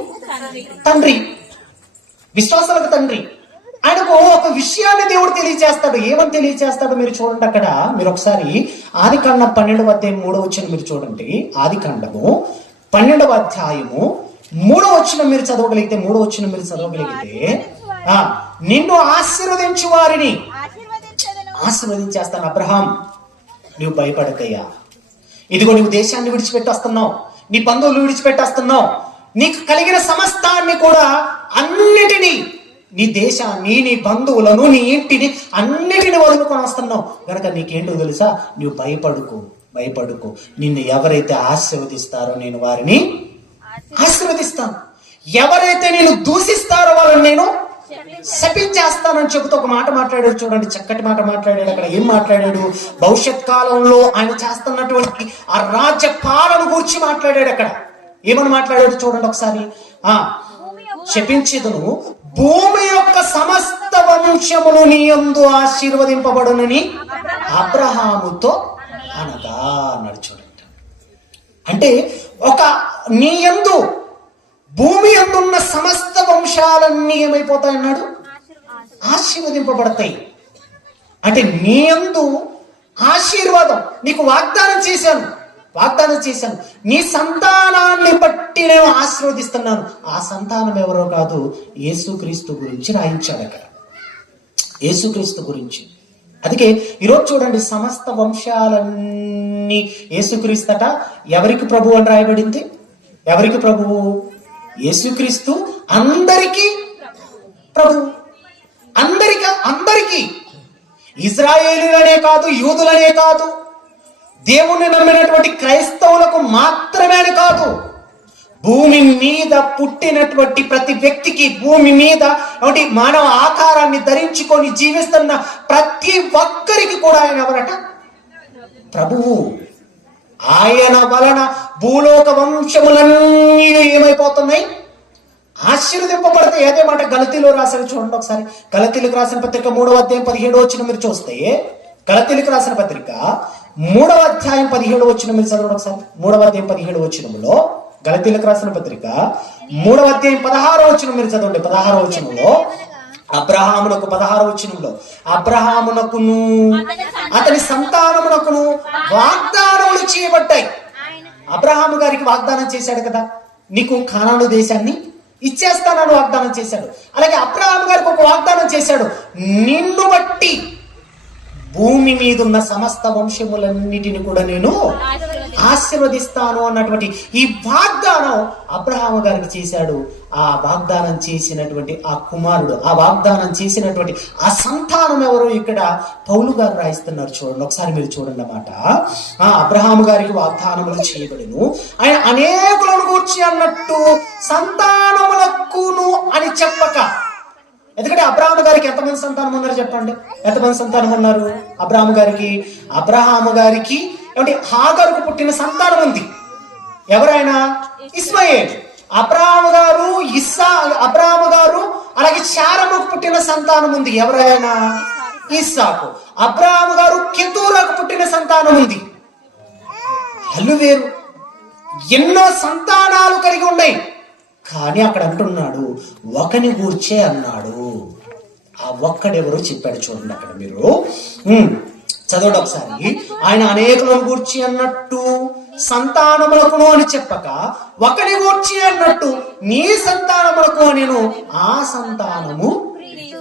తండ్రి. ఆయనకు ఒక విషయాన్ని దేవుడు తెలియజేస్తాడు. ఏమని తెలియజేస్తాడు మీరు చూడండి. అక్కడ మీరు ఒకసారి ఆదికాండం 12వ అధ్యాయం 3వ వచనం మీరు చూడండి. ఆదికాండము 12వ అధ్యాయము 3వ వచనం మీరు చదవగలిగితే, నిన్ను ఆశీర్వదించు వారిని ఆశీర్వదించేస్తాను. అబ్రహాం, నువ్వు భయపడకయ్యా. ఇదిగో నువ్వు దేశాన్ని విడిచిపెట్టేస్తున్నావు, నీ బంధువులు విడిచిపెట్టేస్తున్నావు, నీకు కలిగిన సమస్తాన్ని కూడా, అన్నిటినీ, నీ దేశాన్ని, నీ బంధువులను, నీ ఇంటిని అన్నిటిని వదులుకొని వస్తున్నావు కనుక నీకేంటో తెలుసా? నువ్వు భయపడుకో. నిన్ను ఎవరైతే ఆశీర్వదిస్తారో నేను వారిని ఆశీర్వదిస్తాను, ఎవరైతే నేను దూషిస్తారో వాళ్ళని నేను శపించేస్తానని చెబుతూ ఒక మాట మాట్లాడాడు. చూడండి, చక్కటి మాట మాట్లాడాడు. అక్కడ ఏం మాట్లాడాడు? భవిష్యత్ కాలంలో ఆయన చేస్తున్నటువంటి ఆ రాజ్య పాలన గురించి మాట్లాడాడు. అక్కడ ఏమని మాట్లాడాడు చూడండి ఒకసారి. శపించెదను, భూమి యొక్క సమస్త వంశమును నీ యందు ఆశీర్వదింపబడునని అబ్రహాముతో అనగా అన్నాడు. చూడండి, అంటే ఒక నీ యందు, భూమి అందున్న సమస్త వంశాలన్నీ ఏమైపోతాయి అన్నాడు? ఆశీర్వదింపబడతాయి. అంటే నీ యందు ఆశీర్వాదం, నీకు వాగ్దానం చేశాను, నీ సంతానాన్ని బట్టి నేను ఆశీర్వదిస్తున్నాను. ఆ సంతానం ఎవరో కాదు, యేసుక్రీస్తు గురించి రాయించాడు అక్కడ. యేసుక్రీస్తు గురించి. అందుకే ఈరోజు చూడండి, సమస్త వంశాలన్నీ యేసుక్రీస్తట ఎవరికి ప్రభు అని రాయబడింది? ఎవరికి ప్రభువు? యేసుక్రీస్తు అందరికీ ప్రభు. అందరికీ, ఇజ్రాయేలీలనే కాదు, యూదులనే కాదు, దేవుణ్ణి నమ్మినటువంటి క్రైస్తవులకు మాత్రమే కాదు, భూమి మీద పుట్టినటువంటి ప్రతి వ్యక్తికి, భూమి మీద మానవ ఆకారాన్ని ధరించుకొని జీవిస్తున్న ప్రతి ఒక్కరికి కూడా ఆయన ఎవరట? ప్రభువు. ఆయన వలన భూలోక వంశములన్నీ ఏమైపోతున్నాయి? ఆశీర్వదింపబడతాయి. అదే మాట గలతీలో రాసిన చూడండి ఒకసారి. గలతీలకు రాసిన పత్రిక 3వ అధ్యాయం 17వ వచనం మీరు చూస్తే, గలతీలకు రాసిన పత్రిక 3వ అధ్యాయం 17వ వచనం మీరు చదవండి ఒకసారి. 3వ అధ్యాయం 17వ వచనంలో, గలతీలకు రాసిన పత్రిక 3వ అధ్యాయం 16వ వచనం మీరు చదవండి. 16వ వచనంలో అబ్రహామునకు, 16వ వచనంలో, అబ్రహామునకును అతని సంతానమునకును వాగ్దానములు చేయబడ్డాయి. అబ్రహాము గారికి వాగ్దానం చేశాడు కదా, నీకు కానాను దేశాన్ని ఇచ్చేస్తానని వాగ్దానం చేశాడు. అలాగే అబ్రహాము గారికి ఒక వాగ్దానం చేశాడు, నిన్ను బట్టి భూమి మీద ఉన్న సమస్త వంశములన్నిటిని కూడా నేను ఆశీర్వదిస్తాను అన్నటువంటి ఈ వాగ్దానం అబ్రహాము గారికి చేశాడు. ఆ వాగ్దానం చేసినటువంటి ఆ కుమారుడు, ఆ వాగ్దానం చేసినటువంటి ఆ సంతానం ఎవరో ఇక్కడ పౌలు గారు రాయిస్తున్నారు. చూడండి ఒకసారి మీరు చూడండి అన్నమాట. అబ్రహాము గారికి వాగ్దానములు చేయబడిను, ఆయన అనేకులను గూర్చి అన్నట్టు సంతానములకును అని చెప్పక. ఎందుకంటే అబ్రహాము గారికి ఎంతమంది సంతానం ఉన్నారు చెప్పండి? ఎంతమంది సంతానం ఉన్నారు అబ్రహాము గారికి? ఏమంటే హాగరుకు పుట్టిన సంతానం ఉంది. ఎవరైనా? ఇస్మాయేల్. అబ్రహాము గారు అలాగే శారముకు పుట్టిన సంతానం ఉంది. ఎవరైనా? ఇస్సాకు. అబ్రహాము గారు కెతూరకు పుట్టిన సంతానం ఉంది. అల్లు వేరు, ఎన్నో సంతానాలు కలిగి ఉన్నాయి. కానీ అక్కడ అంటున్నాడు, ఒకని గూర్చే అన్నాడు. ఆ ఒక్కడెవరో చెప్పాడు. చూడండి అక్కడ మీరు చదవండి ఒకసారి. ఆయన అనేకులను గూర్చి అన్నట్టు సంతానములకును అని చెప్పక ఒకని గూర్చి అన్నట్టు నీ సంతానములకు నేను ఆ సంతానము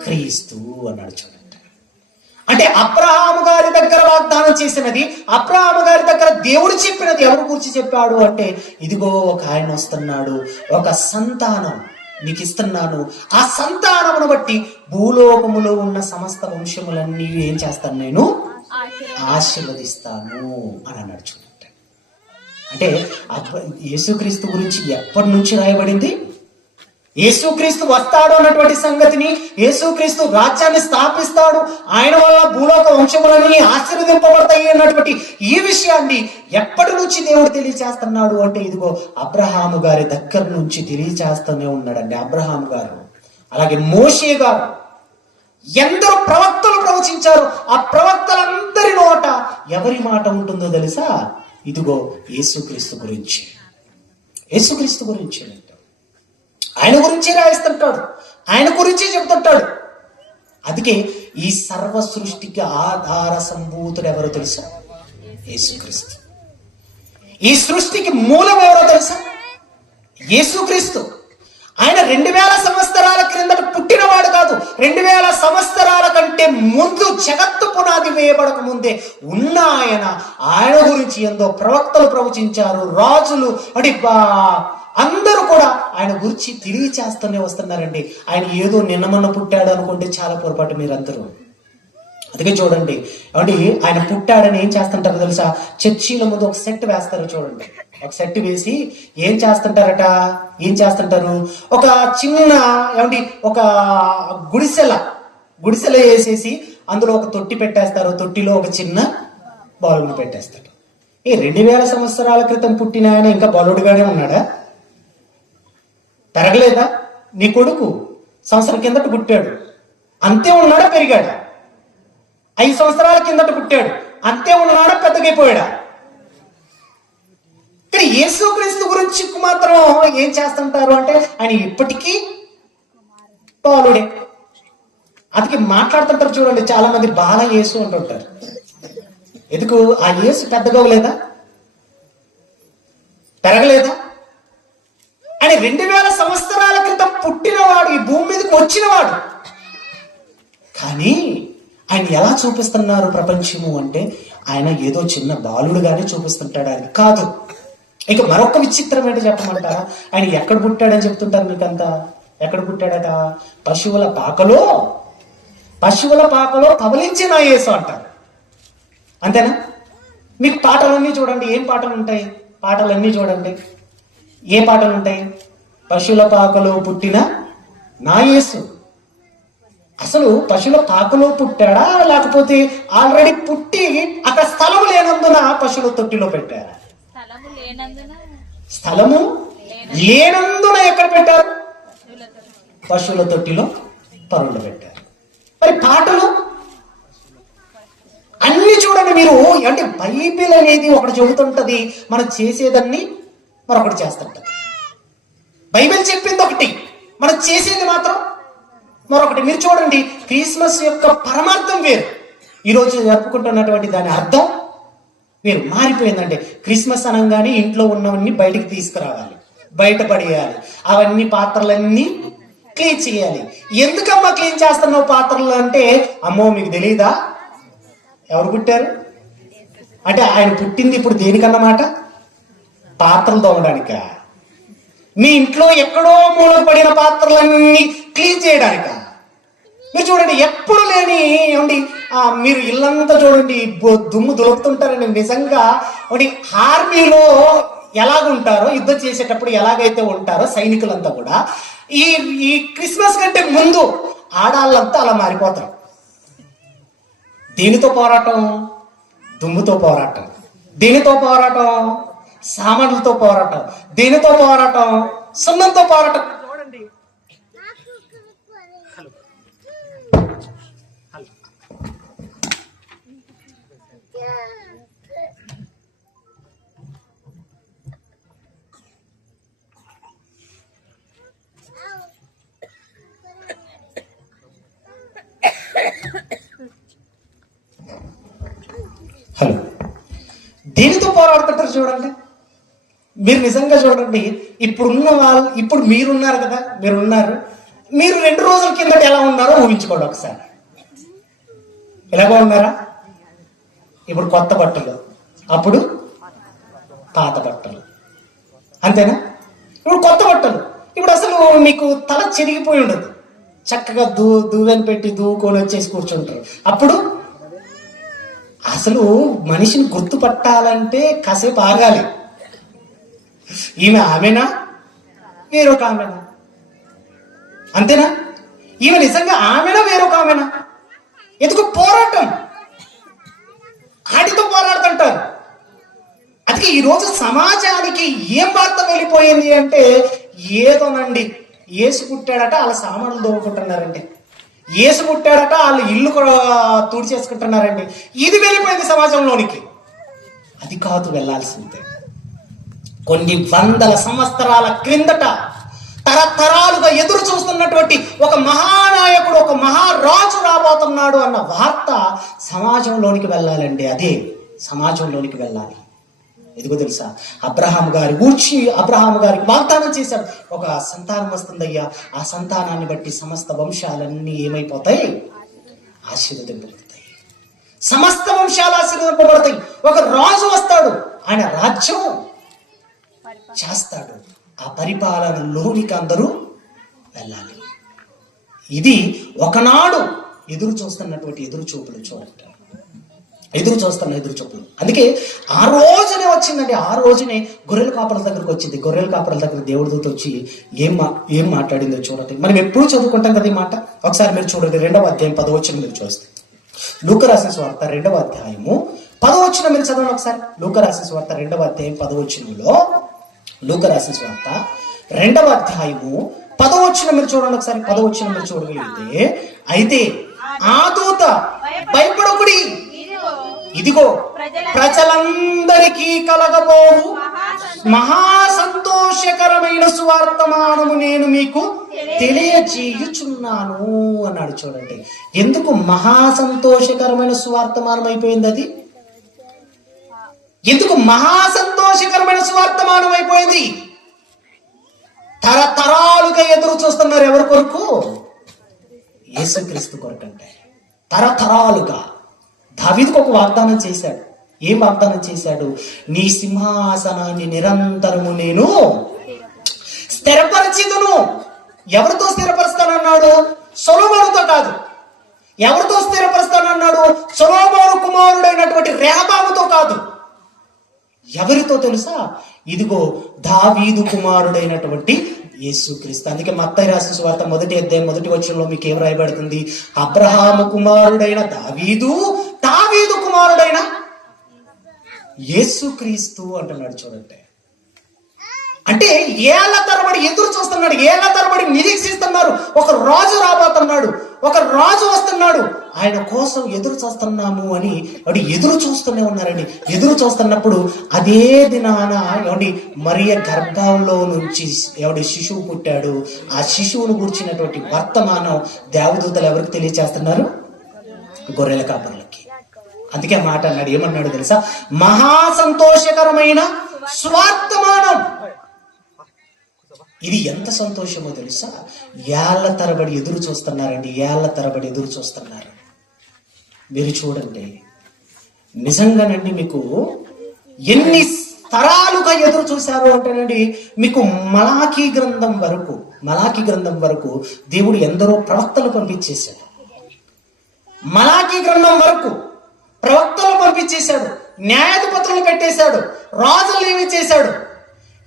క్రీస్తు అన్నాడు. చూడండి, అంటే అబ్రహాము గారి దగ్గర వాగ్దానం చేసినది, అబ్రహాము గారి దగ్గర దేవుడు చెప్పినది ఎవరి గురించి చెప్పాడు అంటే, ఇదిగో ఒక ఆయన వస్తున్నాడు, ఒక సంతానం నీకు ఇస్తున్నాను, ఆ సంతానమును బట్టి భూలోకములో ఉన్న సమస్త వంశములన్నీ ఏం చేస్తాను, నేను ఆశీర్వదిస్తాను అని అన్నాడు. చూడండి, అంటే యేసుక్రీస్తు గురించి ఎప్పటి నుంచి రాయబడింది? యేసుక్రీస్తు వస్తాడు అన్నటువంటి సంగతిని, యేసుక్రీస్తు రాజ్యాన్ని స్థాపిస్తాడు, ఆయన వల్ల భూలోక వంశములన్నీ ఆశీర్వదింపబడతాయి అన్నటువంటి ఈ విషయాన్ని ఎప్పటి నుంచి దేవుడు తెలియచేస్తున్నాడు అంటే, ఇదిగో అబ్రహాము గారి దగ్గర నుంచి తెలియచేస్తూనే ఉన్నాడండి. అబ్రహాము గారు, అలాగే మోషే గారు, ఎందరో ప్రవక్తలు ప్రవచించారు. ఆ ప్రవక్తలందరి నోట ఎవరి మాట ఉంటుందో తెలుసా? ఇదిగో యేసుక్రీస్తు గురించి, యేసుక్రీస్తు గురించి, ఆయన గురించి రాయిస్తుంటాడు, ఆయన గురించి చెబుతుంటాడు. అందుకే ఈ సర్వ సృష్టికి ఆధార సంభూతుడు ఎవరో తెలుసా? యేసుక్రీస్తు. ఈ సృష్టికి మూలం ఎవరో తెలుసా? యేసుక్రీస్తు. ఆయన 2000 సంవత్సరాల క్రిందట పుట్టినవాడు కాదు. 2000 సంవత్సరాల కంటే ముందు, జగత్తు పునాది వేయబడక ముందే ఉన్న ఆయన గురించి ఎంతో ప్రవక్తలు ప్రవచించారు, రాజులు, అంటే అందరూ కూడా ఆయన గురించి తెలియచేస్తూనే వస్తున్నారండి. ఆయన ఏదో నిన్నమన్న పుట్టాడు అనుకుంటే చాలా పొరపాటు మీరందరూ. అందుకే చూడండి, అంటే ఆయన పుట్టాడని ఏం చేస్తుంటారో తెలుసా? చర్చీల ముందు ఒక సెట్ వేస్తారు. చూడండి, ఒక సెట్ వేసి ఏం చేస్తుంటారు, ఒక చిన్న ఒక గుడిసెల వేసేసి అందులో ఒక తొట్టి పెట్టేస్తారు. తొట్టిలో ఒక చిన్న బాలుని పెట్టేస్తారు. 2000 సంవత్సరాల క్రితం పుట్టిన ఆయన ఇంకా బాలుడుగానే ఉన్నాడా? పెరగలేదా? నీ కొడుకు సంవత్సరం కిందట పుట్టాడు, అంతే ఉన్నాడా? పెరిగాడా? 5 సంవత్సరాల కిందట పుట్టాడు, అంతే ఉన్నాడా? పెద్దగైపోయాడా? కానీ యేసుక్రీస్తు గురించి మాత్రం ఏం చేస్తుంటారు అంటే, ఆయన ఇప్పటికీ బాలుడే. అందుకే మాట్లాడుతుంటారు. చూడండి, చాలా మంది బాల యేసు అంటుంటారు. ఎందుకు? ఆ యేసు పెద్దగా లేదా? పెరగలేదా? ఆయన 2000 సంవత్సరాల క్రితం పుట్టినవాడు, ఈ భూమి మీదకి వచ్చినవాడు. కానీ ఆయన ఎలా చూపిస్తున్నారు ప్రపంచము అంటే, ఆయన ఏదో చిన్న బాలుడుగానే చూపిస్తుంటాడు. ఆయన కాదు. ఇక మరొక విచిత్రం ఏంటో చెప్పమంటారా? ఆయన ఎక్కడ పుట్టాడని చెప్తుంటారు మీకంతా. ఎక్కడ పుట్టాడట? పశువుల పాకలో పవలించిన యేసు అంటారు. అంతేనా? మీకు పాటలన్నీ చూడండి, ఏం పాటలు ఉంటాయి? పాటలన్నీ చూడండి, ఏ పాటలు ఉంటాయి? పశువుల పాకలో పుట్టిన నా యేసు. అసలు పశువుల పాకలో పుట్టాడా, లేకపోతే ఆల్రెడీ పుట్టి అక్కడ స్థలము లేనందున పశువుల తొట్టిలో పెట్టారా? స్థలము లేనందున ఎక్కడ పెట్టారు? పశువుల తొట్టిలో పరుండ పెట్టారు. మరి పాటలు అన్ని చూడండి మీరు. అంటే బైబిల్ అనేది ఒకటి చెబుతుంటది, మనం చేసేదాన్ని మరొకటి చేస్తుంటది. బైబిల్ చెప్పింది ఒకటి, మనం చేసేది మాత్రం మరొకటి. మీరు చూడండి, క్రిస్మస్ యొక్క పరమార్థం వేరు, ఈరోజు జరుపుకుంటున్నటువంటి దాని అర్థం వేరు. మారిపోయిందండి. క్రిస్మస్ అనగానే ఇంట్లో ఉన్నవన్నీ బయటికి తీసుకురావాలి, బయటపడేయాలి, అవన్నీ పాత్రలన్నీ క్లీన్ చేయాలి. ఎందుకమ్మా క్లీన్ చేస్తున్నావు పాత్రలు అంటే, అమ్మో మీకు తెలియదా ఎవరు పుట్టారు అంటే? ఆయన పుట్టింది ఇప్పుడు దేనికన్నమాట? పాత్రలు తోమడానిక? మీ ఇంట్లో ఎక్కడో మూలకు పడిన పాత్రలన్నీ క్లీన్ చేయడానిక? మీరు చూడండి, ఎప్పుడు లేని మీరు ఇల్లంతా చూడండి దుమ్ము దులుపుతుంటారండి. నిజంగా ఆర్మీలో ఎలాగుంటారో, యుద్ధం చేసేటప్పుడు ఎలాగైతే ఉంటారో సైనికులంతా కూడా, ఈ క్రిస్మస్ కంటే ముందు ఆడాళ్ళంతా అలా మారిపోతారు. దేనితో పోరాటం? దుమ్ముతో పోరాటం. దేనితో పోరాటం? సామాన్లతో పోరాటం. దేనితో పోరాటం? సున్నంతో పోరాటం. చూడండి, హలో, దేనితో పోరాడుతుంటారు చూడండి. మీరు నిజంగా చూడండి, ఇప్పుడు మీరున్నారు కదా, మీరు 2 రోజుల కిందట ఎలా ఉన్నారో ఊహించుకోండి ఒకసారి. ఎలాగో ఉన్నారా? ఇప్పుడు కొత్త బట్టలు, అప్పుడు పాత బట్టలు, అంతేనా? ఇప్పుడు కొత్త బట్టలు, ఇప్పుడు అసలు మీకు తల చెరిగిపోయి ఉండదు, చక్కగా దువ్వెని పెట్టి దూకొని వచ్చేసి కూర్చుంటారు. అప్పుడు అసలు మనిషిని గుర్తుపట్టాలంటే కాసేపు ఆగాలి. ఈమె ఆమెనా, వేరొక ఆమెనా? అంతేనా? ఈమె నిజంగా ఆమెనా, వేరొక ఆమెనా? ఎందుకు పోరాటం, ఆడితో పోరాడుతుంటారు. అందుకే ఈరోజు సమాజానికి ఏం వార్త వెళ్ళిపోయింది అంటే, ఏదోనండి యేసు పుట్టాడట వాళ్ళ సామాన్లు దోవుకుంటున్నారండి, యేసు పుట్టాడట వాళ్ళు ఇల్లు తుడి చేసుకుంటున్నారండి. ఇది వెళ్ళిపోయింది సమాజంలోనికి. అది కాదు వెళ్ళాల్సిందే. కొన్ని వందల సంవత్సరాల క్రిందట తరతరాలుగా ఎదురు చూస్తున్నటువంటి ఒక మహానాయకుడు, ఒక మహారాజు రాబోతున్నాడు అన్న వార్త సమాజంలోనికి వెళ్ళాలండి. అదే సమాజంలోనికి వెళ్ళాలి. ఎదుగు తెలుసా, అబ్రహాం గారికి వాగ్దానం చేశాడు, ఒక సంతానం వస్తుందయ్యా, ఆ సంతానాన్ని బట్టి సమస్త వంశాలన్నీ ఏమైపోతాయి, ఆశీర్వదింపబడతాయి. సమస్త వంశాలు ఆశీర్వదింపబడతాయి. ఒక రాజు వస్తాడు, ఆయన రాజ్యం చేస్తాడు. ఆ పరిపాలనలోనికి అందరూ వెళ్ళాలి. ఇది ఒకనాడు ఎదురు చూస్తున్నటువంటి ఎదురు చూపులు. చూడండి, ఎదురు చూపులు. అందుకే ఆ రోజునే వచ్చిందండి. ఆ రోజునే గొర్రెల కాపరుల దగ్గరకు వచ్చింది. గొర్రెల కాపరుల దగ్గర దేవుడి దూత వచ్చి ఏం మాట్లాడిందో చూడండి. మనం ఎప్పుడు చదువుకుంటాం కదా ఈ మాట. ఒకసారి మీరు చూడండి, 2వ అధ్యాయం 10వ వచనం మీరు చూస్తే, లూకా రాసిన సువార్త 2వ అధ్యాయము 10వ వచనం మీరు చదవండి ఒకసారి. లూకా రాసిన సువార్త 2వ అధ్యాయం 10వ వచనంలో, లూకా రాసిన సువార్త 2వ అధ్యాయము 10వ వచనం మీరు చూడండి ఒకసారి. 10వ వచనం మీరు చూడగలిగితే, అయితే ఆ దూత భయపడకుడి, ఇదిగో ప్రజలందరికీ కలగబోవు మహా సంతోషకరమైన సువార్తమానము నేను మీకు తెలియజేయుచున్నాను అన్నాడు. చూడండి, ఎందుకు మహా సంతోషకరమైన సువార్తమానం అయిపోయింది? అది ఎందుకు మహా సంతోషకరమైన సువార్తమానం అయిపోయింది? తరతరాలుగా ఎదురు చూస్తున్నారు. ఎవరి కొరకు? యేసుక్రీస్తు కొరకు. అంటే తరతరాలుగా దావీదుకు ఒక వాగ్దానం చేశాడు. ఏం వాగ్దానం చేశాడు? నీ సింహాసనాన్ని నిరంతరము నేను స్థిరపరిచిదును. ఎవరితో స్థిరపరుస్తానన్నాడు? సొలొమోనుతో కాదు. ఎవరితో స్థిరపరుస్తానన్నాడు? సొలొమోను కుమారుడైనటువంటి రెహబాముతో కాదు. ఎవరితో తెలుసా? ఇదిగో దావీదు కుమారుడైనటువంటి యేసుక్రీస్తు. అందుకే మత్తయి రాసిన సువార్త 1వ అధ్యాయం 1వ వచనంలో మీకు ఏం రాయబడుతుంది? అబ్రహాము కుమారుడైన దావీదు కుమారుడైన యేసుక్రీస్తు అంటున్నాడు. చూడండి, అంటే ఏళ్ల తరబడి ఎదురు చూస్తున్నాడు, ఏళ్ల తరబడి నిరీక్షిస్తున్నారు. ఒక రాజు రాబోతున్నాడు, ఒక రాజు వస్తున్నాడు, ఆయన కోసం ఎదురు చూస్తున్నాము అని ఎదురు చూస్తూనే ఉన్నారండి. ఎదురు చూస్తున్నప్పుడు అదే దినాన మరియ గర్భంలో నుంచి శిశువు పుట్టాడు. ఆ శిశువును గురించినటువంటి వర్తమానం దేవదూతలు ఎవరికి తెలియచేస్తున్నారు? గొర్రెల కాపరులకి. అందుకే మాట అన్నాడు. ఏమన్నాడు తెలుసా? మహా సంతోషకరమైన స్వార్థమానం. ఇది ఎంత సంతోషమో తెలుసా? ఏళ్ల తరబడి ఎదురు చూస్తున్నారండి, ఏళ్ల తరబడి ఎదురు చూస్తున్నారు. మీరు చూడండి, నిజంగానండి మీకు ఎన్ని తరాలుగా ఎదురు చూశారు అంటేనండి, మీకు మలాకీ గ్రంథం వరకు దేవుడు ఎందరో ప్రవక్తలు పంపించేశాడు. మలాకీ గ్రంథం వరకు ప్రవక్తలు పంపించేశాడు, న్యాయాధిపతులను పెట్టేశాడు, రాజులు ఏమి చేశాడు.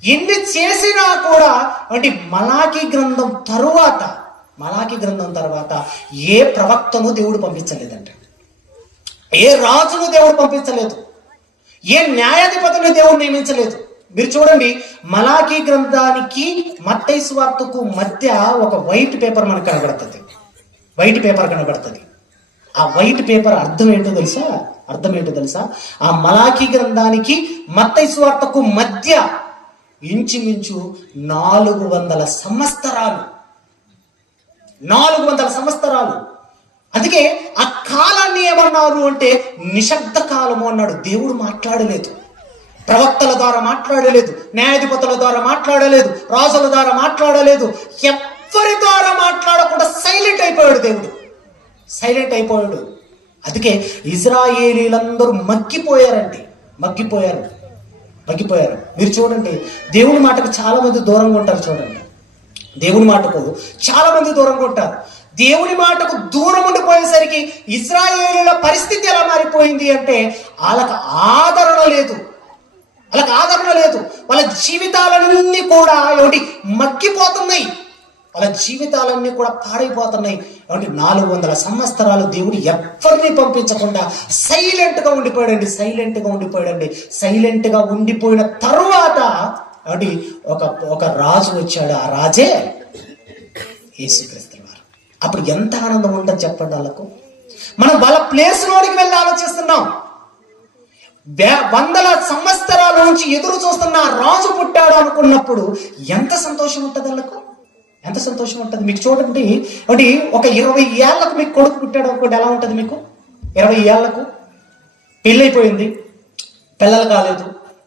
ఎన్ని చేసినా కూడా అంటే మలాకీ గ్రంథం తర్వాత ఏ ప్రవక్తను దేవుడు పంపించలేదంటే, ఏ రాజును దేవుడు పంపించలేదు, ఏ న్యాయాధిపతిని దేవుడు నియమించలేదు. మీరు చూడండి, మలాకీ గ్రంథానికి మత్తయి సువార్తకు మధ్య ఒక వైట్ పేపర్ మనకు కనబడుతుంది. ఆ వైట్ పేపర్ అర్థం ఏంటో తెలుసా? ఆ మలాకీ గ్రంథానికి మత్తయి సువార్తకు మధ్య ఇంచుమించు 400 సంవత్సరాలు. అందుకే ఆ కాలాన్ని ఏమన్నారు అంటే నిశ్శబ్ద కాలము అన్నాడు. దేవుడు మాట్లాడలేదు. ప్రవక్తల ద్వారా మాట్లాడలేదు, న్యాయాధిపతుల ద్వారా మాట్లాడలేదు, రాజుల ద్వారా మాట్లాడలేదు, ఎవ్వరి ద్వారా మాట్లాడకుండా సైలెంట్ అయిపోయాడు దేవుడు. సైలెంట్ అయిపోయాడు. అందుకే ఇజ్రాయేలీలందరూ మగ్గిపోయారు. మీరు చూడండి, దేవుని మాటకు చాలా మంది దూరంగా ఉంటారు. చూడండి, దేవుని మాటకు చాలా మంది దూరంగా ఉంటారు. దేవుని మాటకు దూరం ఉండిపోయేసరికి ఇజ్రాయేలీల పరిస్థితి ఎలా మారిపోయింది అంటే వాళ్ళకి ఆదరణ లేదు. వాళ్ళ జీవితాలన్నీ కూడా మగ్గిపోతున్నాయి. వాళ్ళ జీవితాలన్నీ కూడా పాడైపోతున్నాయి. 400 సంవత్సరాలు దేవుడు ఎవరిని పంపించకుండా సైలెంట్గా ఉండిపోయాడండి. సైలెంట్గా ఉండిపోయిన తరువాత ఒక రాజు వచ్చాడు. ఆ రాజే యేసుక్రీస్తు వారు. అప్పుడు ఎంత ఆనందం ఉంటుంది చెప్పండి వాళ్ళకు. మనం వాళ్ళ ప్లేస్లోనికి వెళ్ళి ఆలోచిస్తున్నాం. 100 సంవత్సరాల నుంచి ఎదురు చూస్తున్న రాజు పుట్టాడు అనుకున్నప్పుడు ఎంత సంతోషం ఉంటుంది వాళ్ళకు, ఎంత సంతోషం ఉంటుంది. మీకు చూడండి, ఒక 20 ఏళ్లకు మీకు కొడుకు పుట్టాడు అనుకోండి, ఎలా ఉంటుంది మీకు? 20 ఏళ్లకు పెళ్ళైపోయింది, పిల్లలు కాలేదు.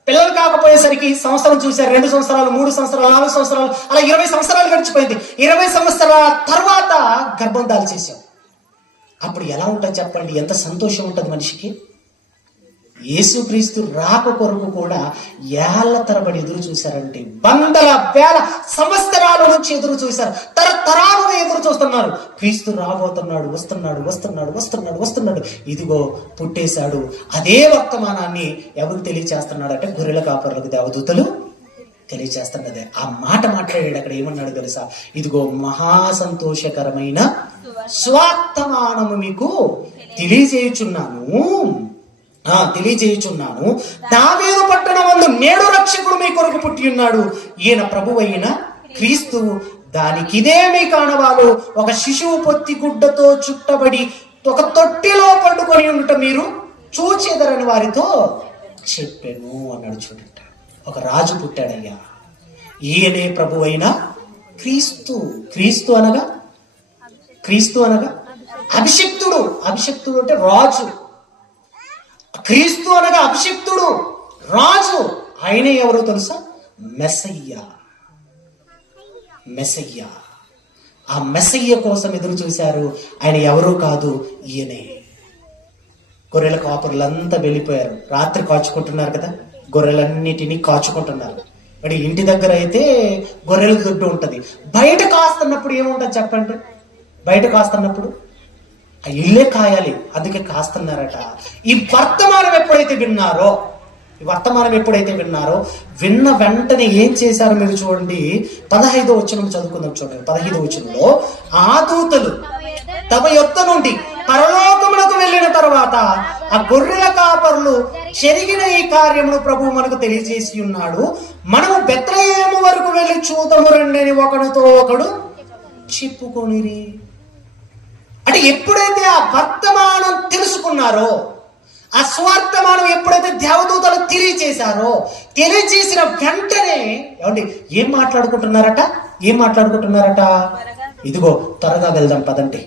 పిల్లలు కాకపోయేసరికి సంవత్సరం చూశారు, 2 సంవత్సరాలు, 3 సంవత్సరాలు, 4 సంవత్సరాలు, అలా 20 సంవత్సరాలు గడిచిపోయింది. 20 సంవత్సరాల తర్వాత గర్భం దాల్చేసాం. అప్పుడు ఎలా ఉంటుంది చెప్పండి, ఎంత సంతోషం ఉంటుంది మనిషికి. యేసుక్రీస్తు రాక కొరకు కూడా ఏళ్ల తరబడి ఎదురు చూశారంటే, 100,000 సంవత్సరాల నుంచి ఎదురు చూశారు. తరతరాలుగా ఎదురు చూస్తున్నారు. క్రీస్తు రాబోతున్నాడు, వస్తున్నాడు. ఇదిగో పుట్టేశాడు. అదే వర్తమానాన్ని ఎవరికి తెలియచేస్తున్నాడు అంటే గొర్రెల కాపరులకు దేవదూతలు తెలియచేస్తున్నదే. ఆ మాట మాట్లాడాడు. అక్కడ ఏమన్నాడు తెలుసా? ఇదిగో మహా సంతోషకరమైన స్వార్థమానము మీకు తెలియజేయుచున్నాను. దావీదు పట్టణమందు నేడు రక్షకుడు మీ కొరకు పుట్టి ఉన్నాడు. ఈయన ప్రభువైన క్రీస్తు. దానికిదే మీ కానవాలు. ఒక శిశువు పొత్తి గుడ్డతో చుట్టబడి ఒక తొట్టిలో పండుకొని ఉండటం మీరు చూచెదరని వారితో చెప్పాను అన్నాడు. చూడండి, ఒక రాజు పుట్టాడయ్యా. ఈయనే ప్రభువైన క్రీస్తు అనగా అభిషిక్తుడు అంటే రాజు. క్రీస్తు అనగా అభిషిక్తుడు, రాజు. ఆయన ఎవరో తెలుసా? మెస్సయ్య. ఆ మెస్సయ్య కోసం ఎదురు చూశారు. ఆయన ఎవరూ కాదు, ఈయనే. గొర్రెల కాపరులంతా వెళ్ళిపోయారు. రాత్రి కాచుకుంటున్నారు కదా, గొర్రెలన్నిటినీ కాచుకుంటున్నారు. మరి ఇంటి దగ్గర అయితే గొర్రెల దొడ్డు ఉంటుంది. బయట కాస్తున్నప్పుడు ఏముంటుంది చెప్పండి? బయట కాస్తున్నప్పుడు ఆ ఇల్లే కాయాలి, అందుకే కాస్తున్నారట. ఈ వర్తమానం ఎప్పుడైతే విన్నారో విన్న వెంటనే ఏం చేశారో మీరు చూడండి. 15వ వచనం చదువుకుందాం. చూడండి, 15వ వచనంలో, ఆ దూతలు తమ యొద్ద నుండి పరలోకమునకు వెళ్ళిన తర్వాత ఆ గొర్రెల కాపరులు జరిగిన ఈ కార్యమును ప్రభువు మనకు తెలియజేసి ఉన్నాడు. మనము బెత్లెహేము వరకు వెళ్ళి చూద్దాము రండి అని ఒకడితో ఒకడు చెప్పుకొనిరి. అంటే ఎప్పుడైతే ఆ వర్తమానం తెలుసుకున్నారో, ఆ స్వార్థమానం ఎప్పుడైతే దేవదూతలు తెలియజేసిన వెంటనే ఏం మాట్లాడుకుంటున్నారట? ఇదిగో త్వరగా వెళ్దాం పదండి,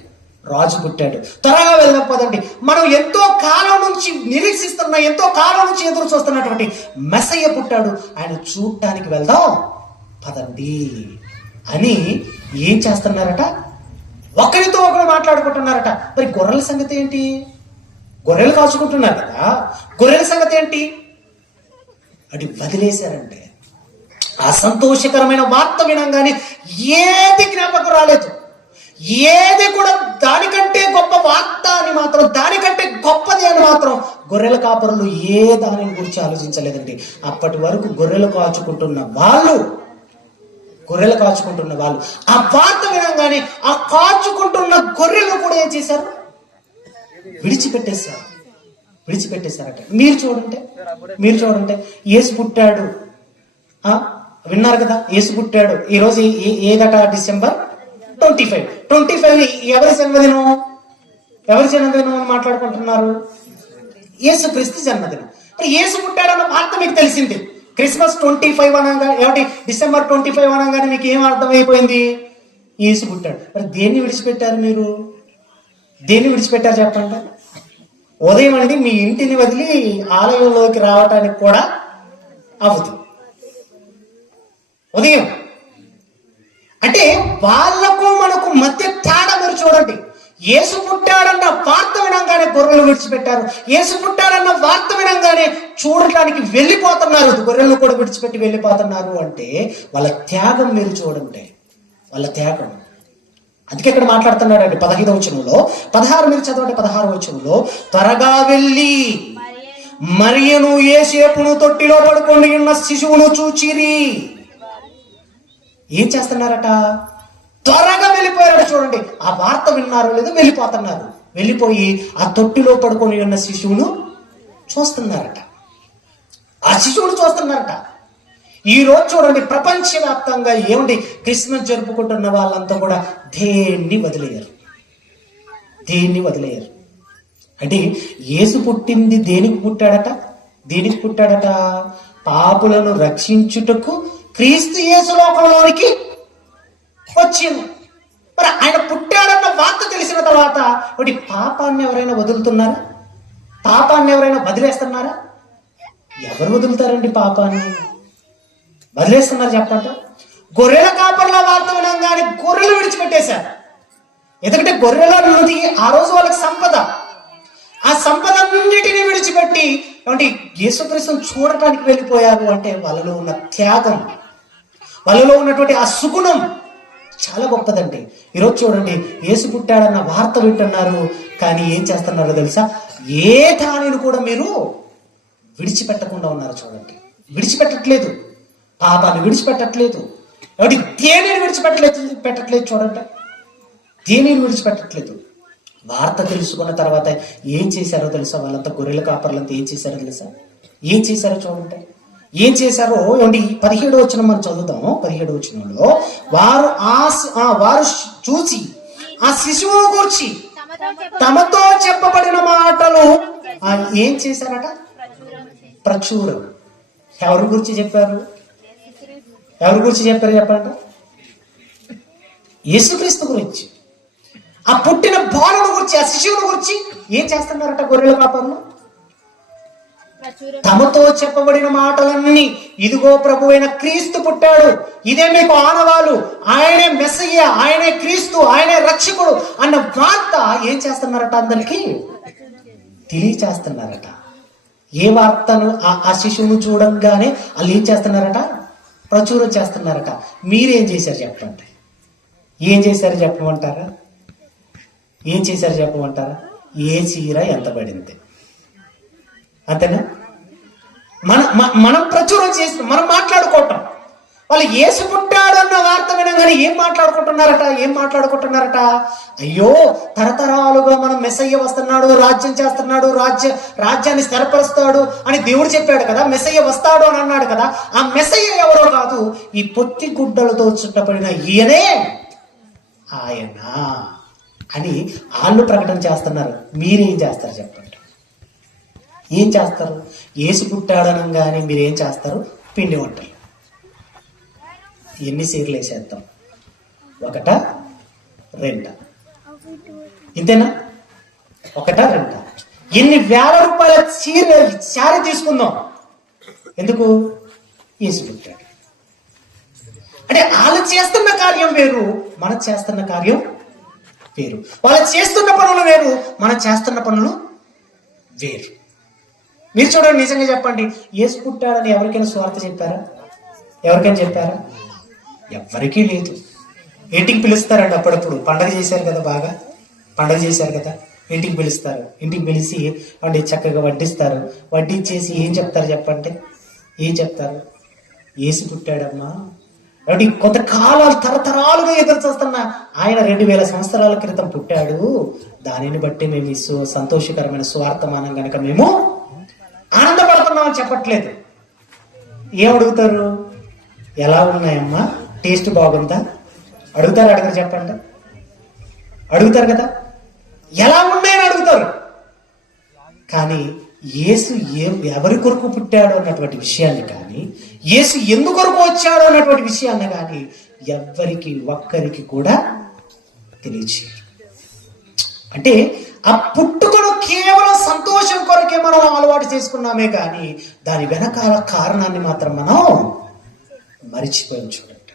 రాజు పుట్టాడు, త్వరగా వెళ్దాం పదండి. మనం ఎంతో కాలం నుంచి నిరీక్షిస్తున్న, ఎంతో కాలం నుంచి ఎదురు చూస్తున్నటువంటి మెస్సయ్య పుట్టాడు, ఆయన చూడటానికి వెళ్దాం పదండి అని ఏం చేస్తున్నారట? ఒకరితో ఒకరు మాట్లాడుకుంటున్నారట. మరి గొర్రెల సంగతి ఏంటి? గొర్రెలు కాచుకుంటున్నారు కదా, గొర్రెల సంగతి ఏంటి? అది వదిలేశారంటే ఆ సంతోషకరమైన వార్త వినంగానే ఏది జ్ఞాపకం రాలేదు. ఏది కూడా దానికంటే గొప్ప వార్త అని మాత్రం, దానికంటే గొప్పది అని మాత్రం గొర్రెల కాపరులు ఏ దాని గురించి ఆలోచించలేదండి. అప్పటి వరకు గొర్రెలు కాచుకుంటున్న వాళ్ళు ఆ వార్త వినంగానే ఆ కాచుకుంటున్న గొర్రెలు కూడా ఏం చేశారు? విడిచిపెట్టేశారట. మీరు చూడండి, యేసు పుట్టాడు, విన్నారు కదా, యేసు పుట్టాడు. ఈరోజు ఏదట? December 25. ఎవరి జన్మదినం అని మాట్లాడుకుంటున్నారు? యేసుక్రీస్తు జన్మదినం. మరి యేసు పుట్టాడన్న వార్త మీకు తెలిసింది. క్రిస్మస్ 25 అనగా December 25 అనగానే మీకు ఏం అర్థమైపోయింది? యేసు పుట్టాడు. మరి దేన్ని విడిచిపెట్టారు మీరు? చెప్పండి. ఉదయం అనేది మీ ఇంటిని వదిలి ఆలయంలోకి రావటానికి కూడా అవదు. ఉదయం అంటే వాళ్ళకు మనకు మధ్య తేడా మీరు చూడండి. యేసు పుట్టాడన్న వార్త వినంగానే గొర్రెలు విడిచిపెట్టారు. యేసు పుట్టాడన్న వార్త వినంగానే చూడటానికి వెళ్ళిపోతున్నారు. గొర్రెలను కూడా విడిచిపెట్టి వెళ్ళిపోతున్నారు. అంటే వాళ్ళ త్యాగం మీరు చూడండి, వాళ్ళ త్యాగం. అందుకే ఇక్కడ మాట్లాడుతున్నాడండి 15వ వచనంలో. 16 మీరు చదవండి. 16వ వచనంలో, త్వరగా వెళ్ళి మరియను యేసేపును తొట్టిలో పడుకొని ఉన్న శిశువును చూచిరి. ఏం చేస్తున్నారట? త్వరగా వెళ్ళిపోయారట. చూడండి, ఆ వార్త విన్నారో లేదో వెళ్ళిపోతున్నారు. వెళ్ళిపోయి ఆ తొట్టిలో పడుకొని ఉన్న శిశువును చూస్తున్నారట. ఆ శిశువును చూస్తున్నారట. ఈ రోజు చూడండి, ప్రపంచవ్యాప్తంగా ఏమండి క్రిస్మస్ జరుపుకుంటున్న వాళ్ళంతా కూడా దేన్ని వదిలేయరు. అంటే యేసు పుట్టింది దేనికి పుట్టాడట? పాపులను రక్షించుటకు క్రీస్తు యేసు లోకంలోనికి వచ్చింది. మరి ఆయన పుట్టాడన్న వార్త తెలిసిన తర్వాత ఒకటి పాపాన్ని ఎవరైనా వదులుతున్నారా? పాపాన్ని ఎవరైనా వదిలేస్తున్నారా? ఎవరు వదులుతారండి పాపాన్ని? వదిలేస్తున్నారు చెప్పండి. గొర్రెల కాపర్ల వార్త వినంగానే గొర్రెలు విడిచిపెట్టేశారు. ఎందుకంటే గొర్రెల నుండి ఆ రోజు వాళ్ళకి సంపద, ఆ సంపదన్నిటినీ విడిచిపెట్టి ఏమంటే యేసుక్రీస్తును చూడటానికి వెళ్ళిపోయారు. అంటే వాళ్ళలో ఉన్న త్యాగం, వాళ్ళలో ఉన్నటువంటి ఆ సుగుణం చాలా గొప్పదండి. ఈరోజు చూడండి, యేసు పుట్టాడన్న వార్త వింటున్నారు, కానీ ఏం చేస్తున్నారో తెలుసా? ఏ దానిని కూడా మీరు విడిచిపెట్టకుండా ఉన్నారు. చూడండి, విడిచిపెట్టట్లేదు, పాపాన్ని విడిచిపెట్టట్లేదు, కాబట్టి దేనిని విడిచిపెట్టట్లేదు. చూడండి, దేనిని విడిచిపెట్టట్లేదు. వార్త తెలుసుకున్న తర్వాత ఏం చేశారో తెలుసా? వాళ్ళంతా గొర్రెల కాపర్లంతా ఏం చేశారో తెలుసా? ఏం చేశారో చూడండి. ఏం చేశారో ఏమండి 17వ వచనం మనం చదువుతాం. 17వ వచనంలో, వారు చూసి ఆ శిశువు గురించి తమతో చెప్పబడిన మాటలు ఏం చేశారట? ప్రచురం. ఎవరి గురించి చెప్పారు? చెప్పండి. యేసుక్రీస్తు గురించి, ఆ పుట్టిన బాలుని గురించి, ఆ శిశువుని గురించి ఏం చేస్తున్నారట గొర్రెల కాపర్లు? తమతో చెప్పబడిన మాటలన్నీ, ఇదిగో ప్రభువైన క్రీస్తు పుట్టాడు, ఇదే మీకు ఆనవాలు, ఆయనే మెస్సయ్య, ఆయనే క్రీస్తు, ఆయనే రక్షకుడు అన్న వార్త ఏం చేస్తున్నారట? అందరికీ తెలియచేస్తున్నారట. ఏ వార్తను? ఆ శిశువును చూడంగానే వాళ్ళు ఏం చేస్తున్నారట? ప్రచురం చేస్తున్నారట. మీరేం చేశారు చెప్పండి? ఏం చేశారు చెప్పమంటారా? ఏ చీర ఎంత పడింది, అంతేనా? మనం ప్రచురం చేసి మనం మాట్లాడుకోవటం. వాళ్ళు యేసు పుట్టాడు అన్న వార్త వినగానే ఏం మాట్లాడుకుంటున్నారట? అయ్యో, తరతరాలుగా మనం మెస్సయ్య వస్తున్నాడు, రాజ్యం చేస్తున్నాడు, రాజ్యాన్ని స్థిరపరుస్తాడు అని దేవుడు చెప్పాడు కదా. మెస్సయ్య వస్తాడు అని అన్నాడు కదా. ఆ మెస్సయ్య ఎవరో కాదు, ఈ పొత్తి గుడ్డలతో చుట్టబడిన ఈయనే ఆయన అని వాళ్ళు ప్రకటన చేస్తున్నారు. మీరేం చేస్తారు చెప్పండి? ఏం చేస్తారు? యేసు పుట్టాడనగానే మీరేం చేస్తారు? పిండి వంటలు. ఎన్ని చీరలు వేసేద్దాం? 1, 2? ఇంతేనా? 1, 2? ఎన్ని వేల రూపాయల శారీ తీసుకుందాం. ఎందుకు? యేసు పుట్టాడు. అంటే వాళ్ళు చేస్తున్న కార్యం వేరు, మనం చేస్తున్న కార్యం వేరు. వాళ్ళు చేస్తున్న పనులు వేరు, మనం చేస్తున్న పనులు వేరు. మీరు చూడండి, నిజంగా చెప్పండి, యేసు పుట్టాడని ఎవరికైనా స్వార్థ చెప్పారా? ఎవరికీ లేదు. ఇంటికి పిలుస్తారండి అప్పుడప్పుడు. పండగ చేశారు కదా, ఇంటికి పిలుస్తారు. ఇంటికి పిలిచి అంటే చక్కగా వడ్డిస్తారు. వడ్డించేసి ఏం చెప్తారు చెప్పండి? యేసు పుట్టాడమ్మా. అంటే కొంతకాలాలు తరతరాలుగా ఎదురు చూస్తున్న ఆయన 2000 సంవత్సరాల క్రితం పుట్టాడు. దానిని బట్టి మేము సంతోషకరమైన స్వార్థమానం కనుక మేము ఆనందపడుతున్నామని చెప్పట్లేదు. ఏం అడుగుతారు? ఎలా ఉన్నాయమ్మా, టేస్ట్ బాగుందా అడగరు చెప్పండి? అడుగుతారు కదా, ఎలా ఉన్నాయని అడుగుతారు. కానీ యేసు ఎవరి కొరకు పుట్టాడు అన్నటువంటి విషయాన్ని కానీ, యేసు ఎందుకొరకు వచ్చాడు అన్నటువంటి విషయాన్ని కానీ ఎవ్వరికి ఒక్కరికి కూడా తెలియచేయరు. అంటే ఆ పుట్టుకను కేవలం సంతోషం కొరకే మనం అలవాటు చేసుకున్నామే కానీ దాని వెనకాల కారణాన్ని మాత్రం మనం మరిచిపోయాం చూడండి.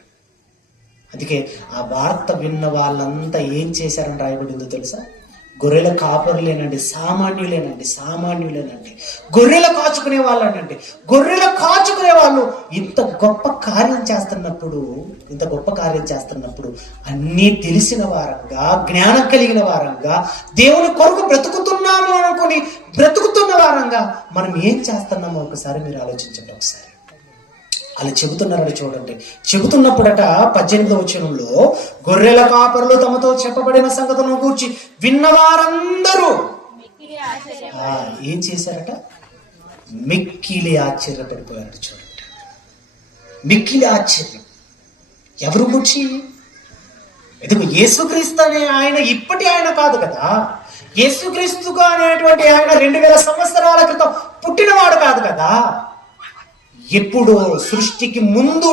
అందుకే ఆ వార్త విన్న వాళ్ళంతా ఏం చేశారని రాయబడిందో తెలుసా? గొర్రెల కాపరులేనండి, సామాన్యులేనండి, గొర్రెల కాచుకునే వాళ్ళనండి. గొర్రెల కాచుకునే వాళ్ళు ఇంత గొప్ప కార్యం చేస్తున్నప్పుడు అన్నీ తెలిసిన వారంగా, జ్ఞానం కలిగిన వారంగా, దేవుని కొరకు బ్రతుకుతున్నాము అనుకుని బ్రతుకుతున్న వారంగా మనం ఏం చేస్తున్నామో ఒకసారి మీరు ఆలోచించండి. ఒకసారి అలా చెబుతున్నారని చూడండి. చెబుతున్నప్పుడట 18వ వచనంలో, గొర్రెల కాపరులు తమతో చెప్పబడిన సంగతులను గూర్చి విన్నవారందరూ ఏం చేశారట? మిక్కిలి ఆశ్చర్యపడిపోయారట. చూడండి, మిక్కిలి ఆశ్చర్యం. ఎవరు గురించి? ఎందుకు? యేసుక్రీస్తు అనే ఆయన ఇప్పటి ఆయన కాదు కదా. యేసుక్రీస్తుగా అనేటువంటి ఆయన 2000 సంవత్సరాల క్రితం పుట్టినవాడు కాదు కదా. ఎప్పుడో సృష్టికి ముందు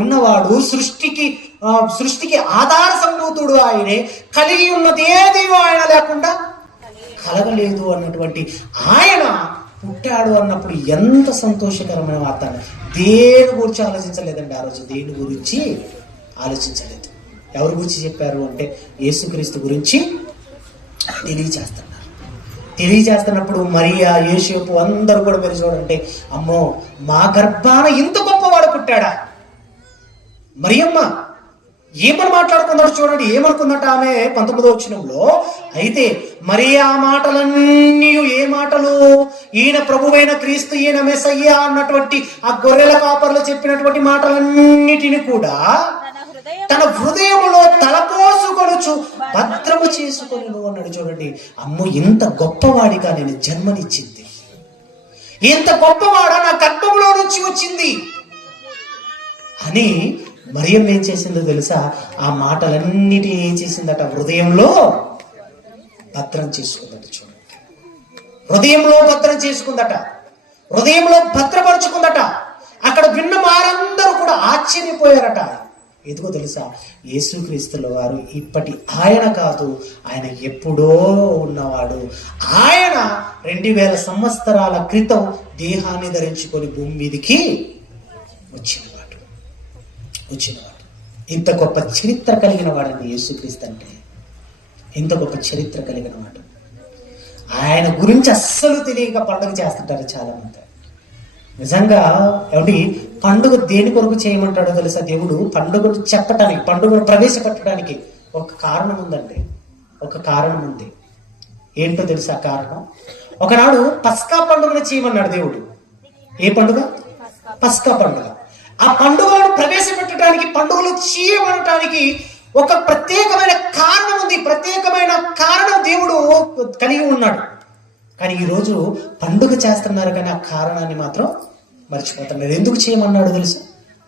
ఉన్నవాడు, సృష్టికి ఆధార సంభూతుడు ఆయనే. కలిగి ఉన్నది ఏది ఆయన లేకుండా కలగలేదు అన్నటువంటి ఆయన పుట్టాడు అన్నప్పుడు ఎంత సంతోషకరమైన వార్త. దేని గురించి ఆలోచించలేదండి ఆ రోజు. దేని గురించి ఆలోచించలేదు. ఎవరి గురించి చెప్పారు అంటే యేసుక్రీస్తు గురించి తెలియజేస్తున్నప్పుడు మరియా, యోసేపు అందరూ కూడా మీరు చూడండి, అమ్మో మా గర్భాన ఇంత గొప్పవాడు పుట్టాడా. మరియమ్మ ఏమని మాట్లాడుకున్నాడు చూడండి. ఏమనుకుందట ఆమె 19వ వచనంలో? అయితే మరియా మాటలన్నీ ఏ మాటలు? ఈయన ప్రభువైన క్రీస్తు, ఈయన మెస్సయ్య అన్నటువంటి ఆ గొర్రెల కాపర్లు చెప్పినటువంటి మాటలన్నిటిని కూడా తన హృదయములో తలపోసుకొనుచు భద్రము చేసుకొని అన్నాడు. చూడండి, అమ్మో ఇంత గొప్పవాడిగా నేను జన్మనిచ్చింది, ఇంత గొప్పవాడా నా గర్భంలో నుంచి వచ్చింది అని మరియమ్మ ఏం చేసిందో తెలుసా? ఆ మాటలన్నిటి ఏం చేసిందట? హృదయంలో భద్రం చేసుకుందట. చూడండి, హృదయంలో భద్రం చేసుకుందట, హృదయంలో భద్రపరుచుకుందట. అక్కడ విన్న వారందరూ కూడా ఆశ్చర్యపోయారట. ఎందుకో తెలుసా? యేసుక్రీస్తుల వారు ఇప్పటి ఆయన కాదు, ఆయన ఎప్పుడో ఉన్నవాడు. ఆయన 2000 సంవత్సరాల క్రితం దేహాన్ని ధరించుకొని భూమి మీదకి వచ్చినవాడు. ఇంత గొప్ప చరిత్ర కలిగిన వాడండి యేసుక్రీస్తు అంటే. ఇంత గొప్ప చరిత్ర కలిగిన వాడు. ఆయన గురించి అస్సలు తెలియక పండుగ చేస్తుంటారు చాలా మంది. నిజంగా ఏమిటి పండుగ దేని కొరకు చేయమంటాడో తెలుసా? దేవుడు పండుగను చెప్పటానికి, పండుగను ప్రవేశపెట్టడానికి ఒక కారణం ఉందండి. ఒక కారణం ఉంది. ఏంటో తెలుసా కారణం? ఒకనాడు పస్కా పండుగను చేయమన్నాడు దేవుడు. ఏ పండుగ? పస్కా పండుగ. ఆ పండుగను ప్రవేశపెట్టడానికి, పండుగలు చేయమనటానికి ఒక ప్రత్యేకమైన కారణం ఉంది. ప్రత్యేకమైన కారణం దేవుడు కలిగి ఉన్నాడు. కానీ ఈరోజు పండుగ చేస్తున్నారు కానీ ఆ కారణాన్ని మాత్రం మర్చిపోతున్నారు. ఎందుకు చేయమన్నాడు తెలుసా?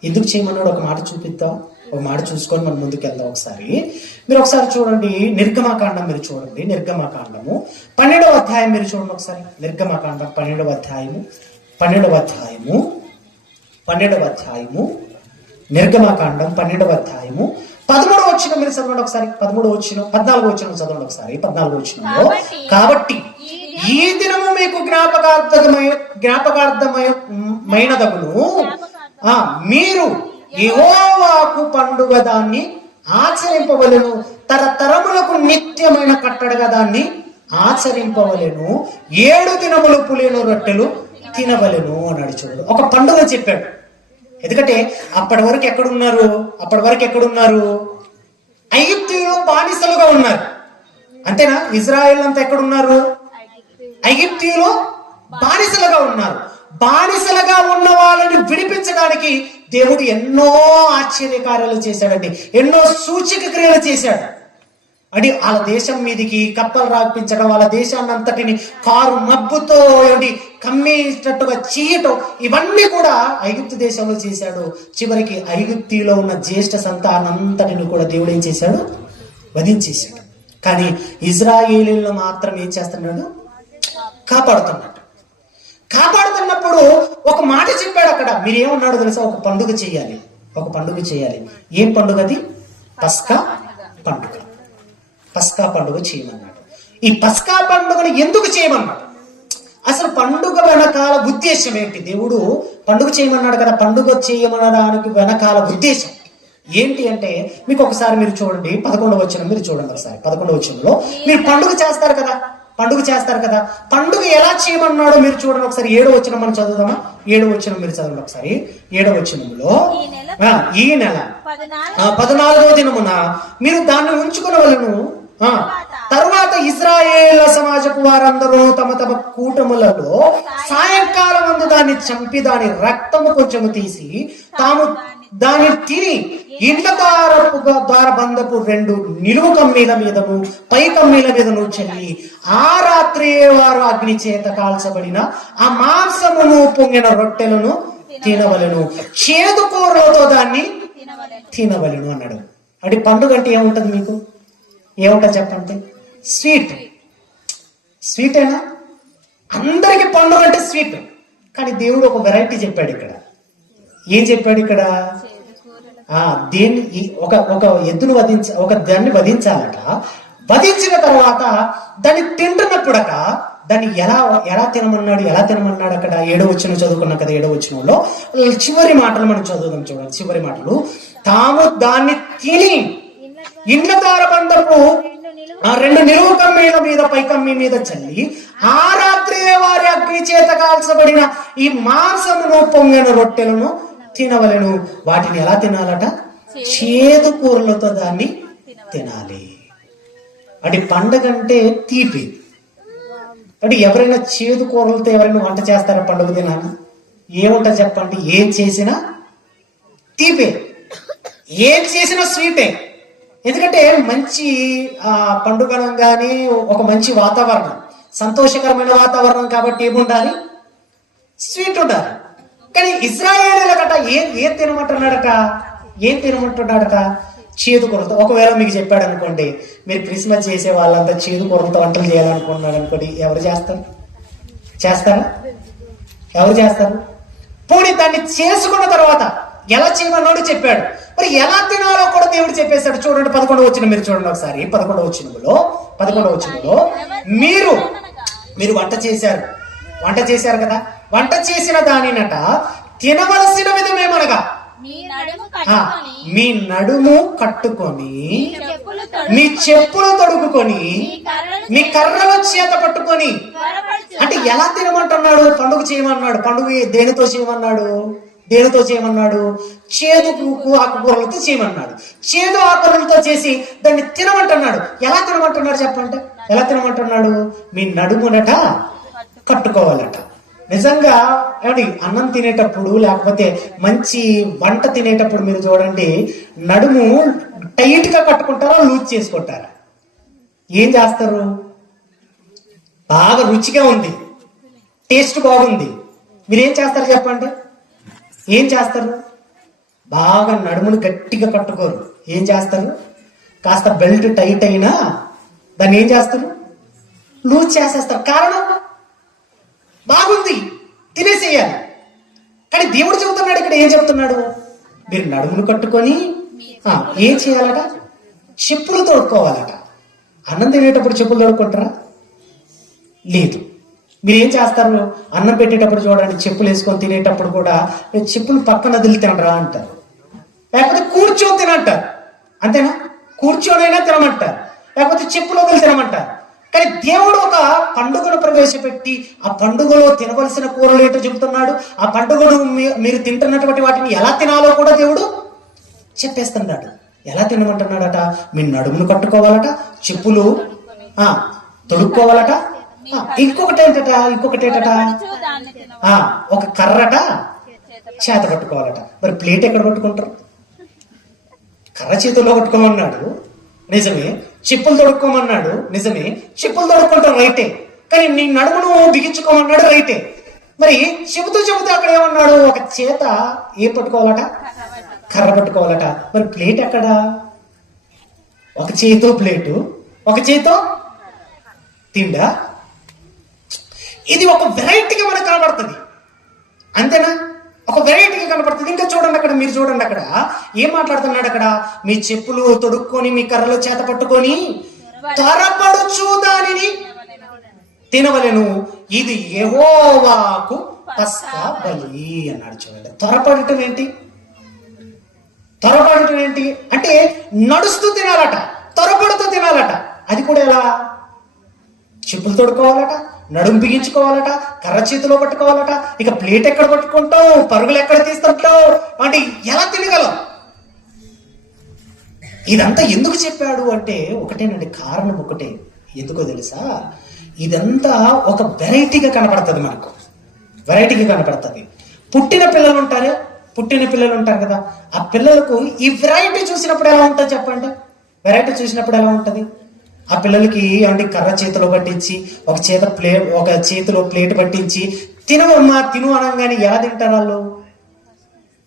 ఎందుకు చేయమన్నాడు? ఒక మాట చూపిద్దాం, ఒక మాట చూసుకొని మనం ముందుకు వెళ్దాం. మీరు ఒకసారి చూడండి, నిర్గమకాండం మీరు చూడండి. నిర్గమకాండము 12వ అధ్యాయం మీరు చూడండి ఒకసారి. నిర్గమకాండం 12వ అధ్యాయము నిర్గమకాండం 12వ అధ్యాయము 13వ వచనం మీరు చదవండి ఒకసారి. 14వ వచనం చదవండి ఒకసారి. 14వ వచనంలో, కాబట్టి ఈ దినము మీకు జ్ఞాపకార్థమైనదగును, మీరు యెహోవాకు పండుగ దాన్ని ఆచరింపవలెను, తరతరములకు నిత్యమైన కట్టడగా దాన్ని ఆచరింపవలెను, 7 దినములు పులియను రొట్టెలు తినవలెను అన్నాడు. చూడు, ఒక పండుగ చెప్పాడు. ఎందుకంటే అప్పటి వరకు ఎక్కడున్నారు? ఐగుప్తులో బానిసలుగా ఉన్నారు. అంతేనా? ఇజ్రాయెల్ అంతా ఎక్కడున్నారు? ఐగుప్తులో బానిసలుగా ఉన్నారు. బానిసలుగా ఉన్న వాళ్ళని విడిపించడానికి దేవుడు ఎన్నో ఆశ్చర్యకార్యాలు చేశాడండి. ఎన్నో సూచక క్రియలు చేశాడు. అంటే వాళ్ళ దేశం మీదికి కప్పలు రాపించడం, వాళ్ళ దేశాన్ని అంతటిని కారు మబ్బుతో కమ్మేటట్టుగా చేయటం, ఇవన్నీ కూడా ఐగుప్తు దేశంలో చేశాడు. చివరికి ఐగుప్తిలో ఉన్న జ్యేష్ఠ సంతానంతటిని కూడా దేవుడు ఏం చేశాడు? వధించేశాడు. కానీ ఇజ్రాయేలీలను మాత్రం ఏం చేస్తున్నాడు? కాపాడుతున్నప్పుడు ఒక మాట చెప్పాడు అక్కడ. మీరేమన్నాడు తెలుసా? ఒక పండుగ చేయాలి. ఏం పండుగ అది? పస్కా పండుగ చేయమన్నాడు. ఈ పస్కా పండుగను ఎందుకు చేయమన్నాడు? అసలు పండుగ వెనకాల ఉద్దేశం ఏంటి? దేవుడు పండుగ చేయమన్నాడు కదా, పండుగ చేయమనడానికి వెనకాల ఉద్దేశం ఏంటి అంటే, మీకు ఒకసారి మీరు చూడండి 11వ వచనం, మీరు చూడండి ఒకసారి 11వ వచనంలో. మీరు పండుగ చేస్తారు కదా, పండుగ ఎలా చేయమన్నాడో మీరు చూడండి ఒకసారి. 7వ వచనం మనం చదువుదామా? 7వ వచనం మీరు చదవండి ఒకసారి. 7వ వచనంలో, ఈ నెల 14వ దినమున మీరు దాన్ని ఉంచుకునవలెను. తరువాత ఇశ్రాయేలు సమాజపు వారందరూ తమ తమ కూటములలో సాయంకాలం ముందు దాన్ని చంపి దాని రక్తము కొంచెము తీసి తాము దాన్ని తిని ఇండ్ల ద్వారబంధపు 2 నిలువు కమ్మీల మీదను పై కమ్మీల మీదను చల్లి ఆ రాత్రి వారు అగ్ని చేత కాల్చబడిన ఆ మాంసమును పొంగిన రొట్టెలను తినవలెను, చేదు కూరలతో దాన్ని తినవలెను అన్నాడు. అంటే పండుగ అంటే ఏముంటది? మీకు ఏముంటది చెప్పండి? స్వీటేనా? అందరికి పండుగ అంటే స్వీట్. కానీ దేవుడు ఒక వెరైటీ చెప్పాడు ఇక్కడ. ఏం చెప్పాడు ఇక్కడ? దేన్ని ఒక ఎద్దును దాన్ని వధించాలట. వధించిన తర్వాత దాన్ని తింటున్నప్పుడక దాన్ని ఎలా తినమన్నాడు అక్కడ 7వ వచనం చదువుకున్నాం కదా. 7వ వచనంలో చివరి మాటలు మనం చదువుదాం, చూడండి చివరి మాటలు. తాము దాన్ని తిని ఇండ్ల ద్వారబంధపు 2 నిలువు కమ్మీల మీద పై కమ్మీ మీద చల్లి ఆ రాత్రి వారి అగ్ని చేత కాల్చబడిన ఈ మాంసమును పొంగిన రొట్టెలను తినవలెను. వాటిని ఎలా తినాలట? చేదు కూరలతో దాన్ని తినాలి. అంటే పండగ అంటే తీపి. అంటే ఎవరైనా చేదు కూరలతో ఎవరైనా వంట చేస్తారా పండుగ దినాన? ఏముంటది చెప్పండి? ఏం చేసినా తీపే, ఏం చేసినా స్వీటే. ఎందుకంటే మంచి పండుగ అనగానే ఒక మంచి వాతావరణం, సంతోషకరమైన వాతావరణం. కాబట్టి ఏముండాలి? స్వీట్ ఉండాలి. కానీ ఇశ్రాయేలీయులకట ఏం తినమంటున్నాడట? చేదు కూరలతో. ఒకవేళ మీకు చెప్పాడు అనుకోండి, మీరు క్రిస్మస్ చేసే వాళ్ళంతా చేదు కూరలతో వంటలు చేయాలనుకుంటున్నారు అనుకోండి, ఎవరు చేస్తారా? ఎవరు చేస్తారు? పోనీ దాన్ని చేసుకున్న తర్వాత ఎలా చేయమన్నాడు చెప్పాడు. మరి ఎలా తినాలో కూడా దేవుడు చెప్పేశాడు. చూడండి 11వ వచనం మీరు చూడండి ఒకసారి. 11వ వచనంలో మీరు వంట చేశారు కదా, వంట చేసిన దానినట తినవలసిన విధమేమనగా మీ నడుము కట్టుకొని మీ చెప్పులు తొడుగుకొని మీ కర్రలు చేత పట్టుకొని. అంటే ఎలా తినమంటున్నాడు? పండుగ చేయమన్నాడు. పండుగ దేనితో చేయమన్నాడు? చేదు ఆకుకూరలతో చేయమన్నాడు. చేదు ఆకుకూరలతో చేసి దాన్ని తినమంటున్నాడు. ఎలా తినమంటున్నాడు చెప్పండి? ఎలా తినమంటున్నాడు? మీ నడుమునట కట్టుకోవాలట. నిజంగా ఏమండి, అన్నం తినేటప్పుడు లేకపోతే మంచి వంట తినేటప్పుడు మీరు చూడండి, నడుము టైట్ గా కట్టుకుంటారా, లూజ్ చేసుకుంటారా? ఏం చేస్తారు? బాగా రుచిగా ఉంది, టేస్ట్ బాగుంది, మీరేం చేస్తారు చెప్పండి? ఏం చేస్తారు? బాగా నడుమును గట్టిగా కట్టుకోరు. ఏం చేస్తారు? కాస్త బెల్ట్ టైట్ అయినా దాన్ని ఏం చేస్తారు? లూజ్ చేసేస్తారు. కారణం బాగుంది, తినేసేయాలి. కానీ దేవుడు చెబుతున్నాడు ఇక్కడ, ఏం చెప్తున్నాడు? మీరు నడుమును కట్టుకొని ఏం చేయాలట? చెప్పులు తోడుకోవాలట. అన్నం తినేటప్పుడు చెప్పులు తోడుకుంటారా? లేదు. మీరేం చేస్తారు? అన్నం పెట్టేటప్పుడు చూడండి, చెప్పులు వేసుకొని తినేటప్పుడు కూడా చెప్పులు పక్కన వదిలి తినరా అంటారు, లేకపోతే కూర్చొని తినంటారు. అంతేనా? కూర్చొనైనా తినమంటారు, లేకపోతే చెప్పులు వదిలి తినమంటారు. కానీ దేవుడు ఒక పండుగను ప్రవేశపెట్టి ఆ పండుగలో తినవలసిన కూరలు ఏంటో చెబుతున్నాడు. ఆ పండుగను మీరు తింటున్నటువంటి వాటిని ఎలా తినాలో కూడా దేవుడు చెప్పేస్తున్నాడు. ఎలా తినమంటున్నాడట? మీ నడుమును కట్టుకోవాలట, చెప్పులు తొడుక్కోవాలట, ఇంకొకటి ఏంటట? ఒక కర్రట చేత పట్టుకోవాలట. మరి ప్లేట్ ఎక్కడ పట్టుకుంటారు? కర్ర చేతుల్లో పట్టుకోమన్నాడు, నిజమే. చెప్పులు తొడుక్కోమన్నాడు, నిజమే. చెప్పులు తొడుక్కుంటారు, రైటే. కానీ నీ నడుమును బిగించుకోమన్నాడు, రైటే. మరి చెబుతూ అక్కడ ఏమన్నాడు? ఒక చేత ఏం పట్టుకోవాలట? కర్ర పట్టుకోవాలట. మరి ప్లేట్ ఎక్కడా? ఒక చేతో ప్లేటు, ఒక చేతో తిండా. ఇది ఒక వెరైటీగా మనకు కనబడుతుంది, అంతేనా? ఒక వెరైటీగా కనబడుతుంది. ఇంకా చూడండి అక్కడ, మీరు చూడండి అక్కడ ఏం మాట్లాడుతున్నాడు అక్కడ? మీ చెప్పులు తొడుక్కొని మీ కర్రలు చేత పట్టుకొని త్వరపడుచు దానిని తినవలెను, ఇది యెహోవాకు పస్కా బలి అన్నాడు. చూడండి, త్వరపడటం ఏంటి? త్వరపడటం ఏంటి అంటే నడుస్తూ తినాలట, త్వరపడుతూ తినాలట. అది కూడా ఎలా? చెప్పులు తొడుకోవాలట, నడుము బిగించుకోవాలట, కర్ర చేతిలో పట్టుకోవాలట. ఇక ప్లేట్ ఎక్కడ పట్టుకుంటావు, పరుగులు ఎక్కడ తీస్తుంటావు అంటే ఎలా తినగలం? ఇదంతా ఎందుకు చెప్పాడు అంటే ఒకటేనండి, కారణం ఒకటే. ఎందుకో తెలుసా? ఇదంతా ఒక వెరైటీగా కనపడుతుంది మనకు, వెరైటీగా కనపడుతుంది. పుట్టిన పిల్లలు ఉంటారు కదా, ఆ పిల్లలకు ఈ వెరైటీ చూసినప్పుడు ఎలా ఉంటుంది చెప్పండి? వెరైటీ చూసినప్పుడు ఎలా ఉంటుంది? ఆ పిల్లలకి ఏమంటే కర్ర చేతిలో పట్టించి ఒక చేతిలో ప్లేట్ పట్టించి తినవమ్మా తిను అనగానే ఎలా తింటారు వాళ్ళు?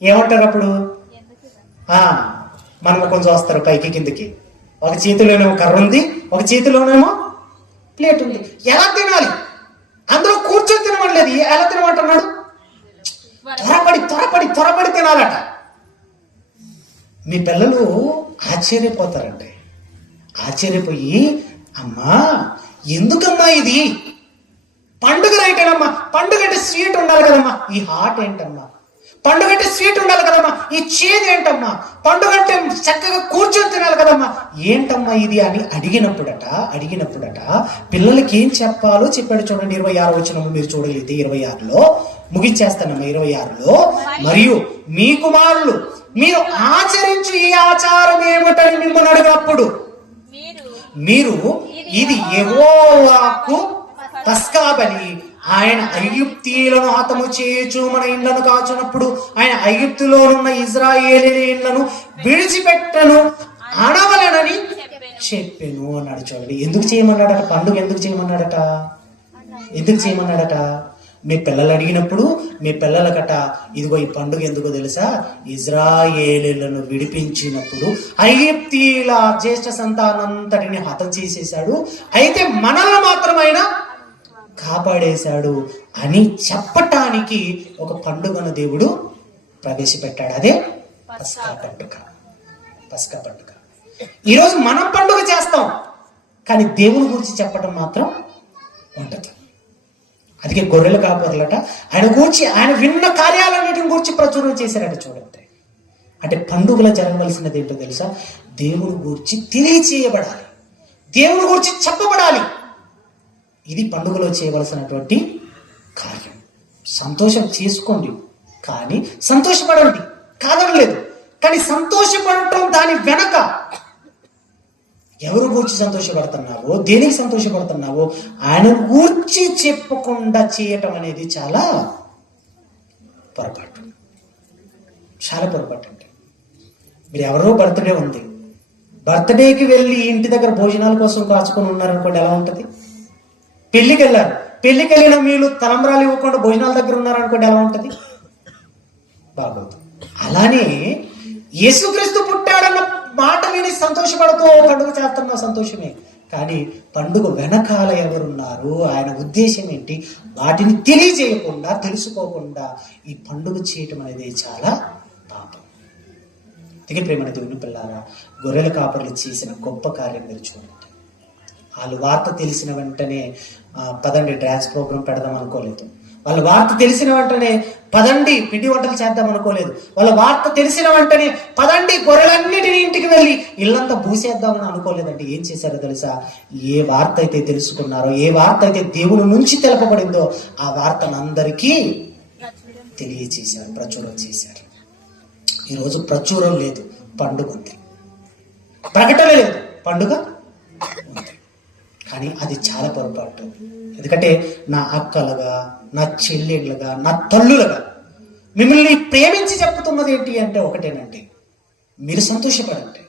ఏమంటారు అప్పుడు? మనం కొంచెం వస్తారు పైకి కిందకి. ఒక చేతిలోనేమో కర్ర ఉంది, ఒక చేతిలోనేమో ప్లేట్ ఉంది. ఎలా తినాలి? అందులో కూర్చొని తినమనలేదు, ఎలా తినమంటున్నాడు? త్వరపడి తినాలట. మీ పిల్లలు ఆశ్చర్యపోతారండి. ఆశ్చర్యపోయి, అమ్మా ఎందుకమ్మా ఇది? పండుగ రైటేనమ్మా, పండుగ అంటే స్వీట్ ఉండాలి కదమ్మా, ఈ హాట్ ఏంటమ్మా? పండుగ అంటే స్వీట్ ఉండాలి కదమ్మా, ఈ చేదు ఏంటమ్మా? పండుగ అంటే చక్కగా కూర్చొని తినాలి కదమ్మా, ఏంటమ్మా ఇది అని అడిగినప్పుడట పిల్లలకి ఏం చెప్పాలో చెప్పాడు. చూడండి 26 వచనంలో మీరు చూడగలిగితే, 26లో ముగించేస్తానమ్మా. 26లో, మరియు మీ కుమారులు మీరు ఆచరించు ఈ ఆచారం ఏమిటని మిమ్మల్ని అడిగినప్పుడు మీరు ఇది యెహోవాకు పస్కా బలి, ఆయన ఐగుప్తీయులను హతము చేయుచు మన ఇండ్లను కాచునప్పుడు ఆయన ఐగుప్తులోనున్న ఇజ్రాయేలీయుల ఇండ్లను విడిచిపెట్టను అనవలెనని చెప్పెను అన్నాడు. చూడండి, ఎందుకు చేయమన్నాడట? పండుగ ఎందుకు చేయమన్నాడట? మీ పిల్లలు అడిగినప్పుడు మీ పిల్లలకట, ఇదిగో ఈ పండుగ ఎందుకో తెలుసా? ఇజ్రాయేలీయులను విడిపించినప్పుడు ఐగుప్తీయుల జ్యేష్ఠ సంతానంతటిని హతం చేసేశాడు, అయితే మనల్ని మాత్రమైనా కాపాడేశాడు అని చెప్పటానికి ఒక పండుగను దేవుడు ప్రవేశపెట్టాడు. అదే పస్కా పండుగ. ఈరోజు మనం పండుగ చేస్తాం, కానీ దేవుని గురించి చెప్పటం మాత్రం ఉంటది. అందుకే గొర్రెలు కాపరులట ఆయన విన్న కార్యాలన్నిటిని గురించి ప్రచురణ చేశారట. చూడండి, అంటే పండుగలో జరగవలసినది ఏంటో తెలుసా? దేవుని గురించి తెలియచేయబడాలి, దేవుని గురించి చెప్పబడాలి. ఇది పండుగలో చేయవలసినటువంటి కార్యం. సంతోషం చేసుకోండి, కానీ సంతోషపడండి, కాదనలేదు. కానీ సంతోషపడటం దాని వెనక ఎవరు గూర్చి సంతోషపడుతున్నావో, దేనికి సంతోషపడుతున్నావో ఆయన గూర్చి చెప్పకుండా చేయటం అనేది చాలా పొరపాటు. అంటే మీరు ఎవరో బర్త్డే ఉంది, బర్త్డేకి వెళ్ళి ఇంటి దగ్గర భోజనాల కోసం కాచుకొని ఉన్నారనుకోండి, ఎలా ఉంటుంది? పెళ్లికి వెళ్ళిన మీరు తలంబ్రాలు ఇవ్వకుండా భోజనాల దగ్గర ఉన్నారనుకోండి, ఎలా ఉంటుంది? బాగోదు. అలానే యేసుక్రీస్తు పుట్టాడన్న మాట విని సంతోషపడుతూ పండుగ చేస్తున్న సంతోషమే, కానీ పండుగ వెనకాల ఎవరున్నారు, ఆయన ఉద్దేశం ఏంటి, వాటిని తెలియజేయకుండా తెలుసుకోకుండా ఈ పండుగ చేయటం అనేది చాలా పాపం. అందుకే ప్రేమ దేవుని పిల్లారా, గొర్రెల కాపర్లు చేసిన గొప్ప కార్యం మీరు చూడండి. వాళ్ళు వార్త తెలిసిన వెంటనే పదండి డ్యాన్స్ ప్రోగ్రాం పెడదాం అనుకోలేదు. వాళ్ళ వార్త తెలిసిన వెంటనే పదండి పిండి వంటలు చేద్దాం అనుకోలేదు. వాళ్ళ వార్త తెలిసిన వెంటనే పదండి గొర్రెలన్నిటిని ఇంటికి వెళ్ళి ఇల్లంతా పూసేద్దామని అనుకోలేదండి. ఏం చేశారో తెలుసా? ఏ వార్త అయితే తెలుసుకున్నారో, ఏ వార్త అయితే దేవుని నుంచి తెలపబడిందో ఆ వార్తను అందరికీ తెలియచేశారు, ప్రచురం చేశారు. ఈరోజు ప్రచురం లేదు, పండుగ ఉంది. ప్రకటన లేదు, పండుగ ఉంది. కానీ అది చాలా పొరపాటు. ఎందుకంటే నా అక్కలుగా, నా చెల్లెళ్ళుగా, నా తల్లులుగా మిమ్మల్ని ప్రేమించి చెప్తున్నది ఏంటి అంటే ఒకటేనండి, మీరు సంతోషపడండి,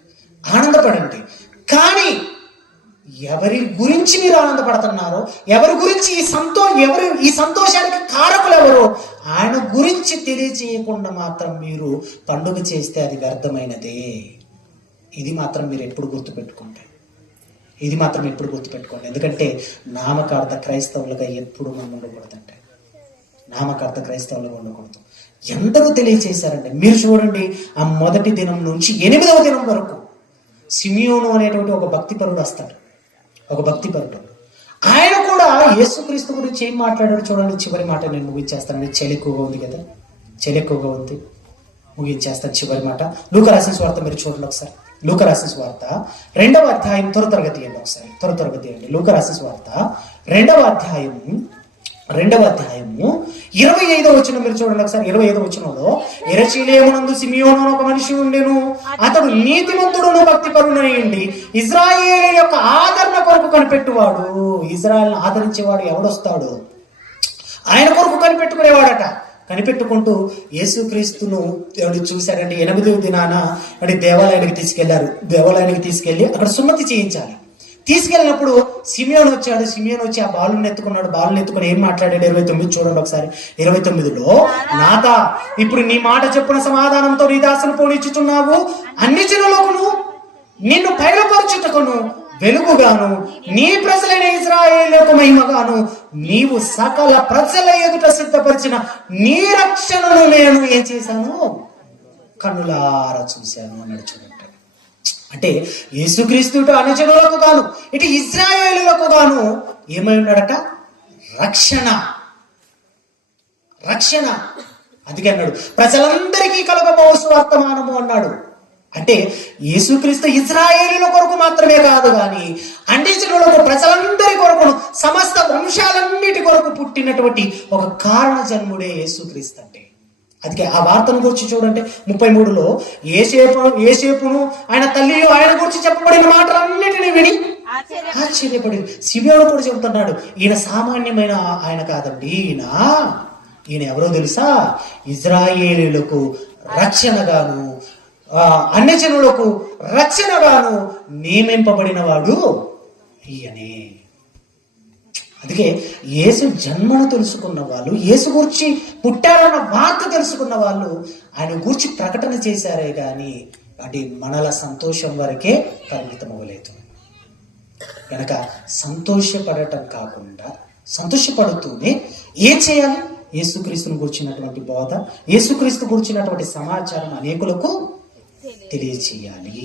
ఆనందపడండి. కానీ ఎవరి గురించి మీరు ఆనందపడుతున్నారో, ఎవరి గురించి ఎవరు ఈ సంతోషానికి కారకులు ఎవరో ఆయన గురించి తెలియచేయకుండా మాత్రం మీరు పండుగ చేస్తే అది వ్యర్థమైనదే. ఇది మాత్రం మీరు ఎప్పుడు గుర్తుపెట్టుకోండి. ఎందుకంటే నామకార్థ క్రైస్తవులుగా ఎప్పుడు మనం ఉండకూడదంటే, నామకార్థ క్రైస్తవులుగా ఉండకూడదు. ఎందరూ తెలియచేశారండి. మీరు చూడండి, ఆ మొదటి దినం నుంచి 8వ దినం వరకు సిమియోను అనేటువంటి ఒక భక్తిపరుడు వస్తాడు. ఒక భక్తిపరుడు. ఆయన కూడా యేసుక్రీస్తు గురించి ఏం మాట్లాడాడు చూడండి. చివరి మాట నేను ముగించేస్తాను. చలి ఎక్కువగా ఉంది కదా, చలి ఎక్కువగా ఉంది, ముగించేస్తాను. చివరి మాట లూకా రాసిన సువార్త మీరు చూడండి ఒకసారి. లూకా రాసిన సువార్త 2వ అధ్యాయం త్వరగా తీయండి ఒకసారి, త్వరగా తీయండి. లూకా రాసిన సువార్త 2వ అధ్యాయము 25వ వచనం మీరు చూడండి ఒకసారి. 25వ వచనంలో, యెరూషలేమునందు సిమియోను ఒక మనిషి ఉండెను, అతడు నీతిమంతుడును భక్తిపరుడై ఉండి ఇశ్రాయేలు యొక్క ఆదరణ కొరకు కనిపెట్టువాడు. ఇశ్రాయేల్ని ఆదరించేవాడు ఎవడొస్తాడు? ఆయన కొరకు కనిపెట్టుకునేవాడట. కనిపెట్టుకుంటూ యేసుక్రీస్తును చూశారండి. 8వ దినాన దేవాలయానికి తీసుకెళ్లారు. దేవాలయానికి తీసుకెళ్లి అక్కడ సున్నతి చేయించాలి. తీసుకెళ్ళినప్పుడు సిమియోను వచ్చాడు. సిమియోను వచ్చి ఆ బాలుని ఎత్తుకున్నాడు. బాలుని ఎత్తుకుని ఏం మాట్లాడాడు? 29 చూడండి ఒకసారి. 29లో, నాథా, ఇప్పుడు నీ మాట చెప్పిన సమాధానంతో నీ దాసును పోనిచ్చుచున్నావు. అన్ని జనులకును నిన్ను బయలుపరచుటకును వెలుగుగాను, నీ ప్రజలైన ఇశ్రాయేలుకు మహిమగాను, నీవు సకల ప్రజల ఎదుట సిద్ధపరిచిన నీ రక్షణను నేను ఏం చేశాను? కన్నులారా చూశాను అన్నాడు. చూడండి, అంటే యేసుక్రీస్తు అనుచరులకు గాను ఇటు ఇశ్రాయేలులకు గాను ఏమై ఉన్నాడట? రక్షణ. రక్షణ. అందుకే అన్నాడు ప్రజలందరికీ కలగబోవు సువర్తమానము అన్నాడు. అంటే యేసుక్రీస్తు ఇశ్రాయేలుల కొరకు మాత్రమే కాదు కానీ అన్ని జనులకు, ప్రజలందరి కొరకును, సమస్త వంశాలన్నిటి కొరకు పుట్టినటువంటి ఒక కారణ జన్ముడే యేసుక్రీస్తు. అంటే అందుకే ఆ వార్తను గురించి చూడండి. 33లో, ఏసేపును ఆయన తల్లి ఆయన గురించి చెప్పబడిన మాటలన్నిటినీ విని ఆశ్చర్యపడి సిమియోను కూడా చెబుతున్నాడు, ఈయన సామాన్యమైన ఆయన కాదండి, ఈయన ఎవరో తెలుసా? ఇశ్రాయేలులకు రక్షణగాను, అన్ని జనులకు రక్షణగాను నియమింపబడిన వాడు ఈయనే. అందుకే యేసు జన్మను తెలుసుకున్న వాళ్ళు, యేసు గురించి పుట్టారన్న వార్త తెలుసుకున్న వాళ్ళు ఆయన గురించి ప్రకటన చేశారే గాని అది మనల సంతోషం వరకే పరిమితం అవ్వలేదు. కనుక సంతోషపడటం కాకుండా సంతోషపడుతూనే ఏం చేయాలి? యేసుక్రీస్తుని గురించినటువంటి బోధ, యేసుక్రీస్తు గురించినటువంటి సమాచారం అనేకులకు తెలియచేయాలి.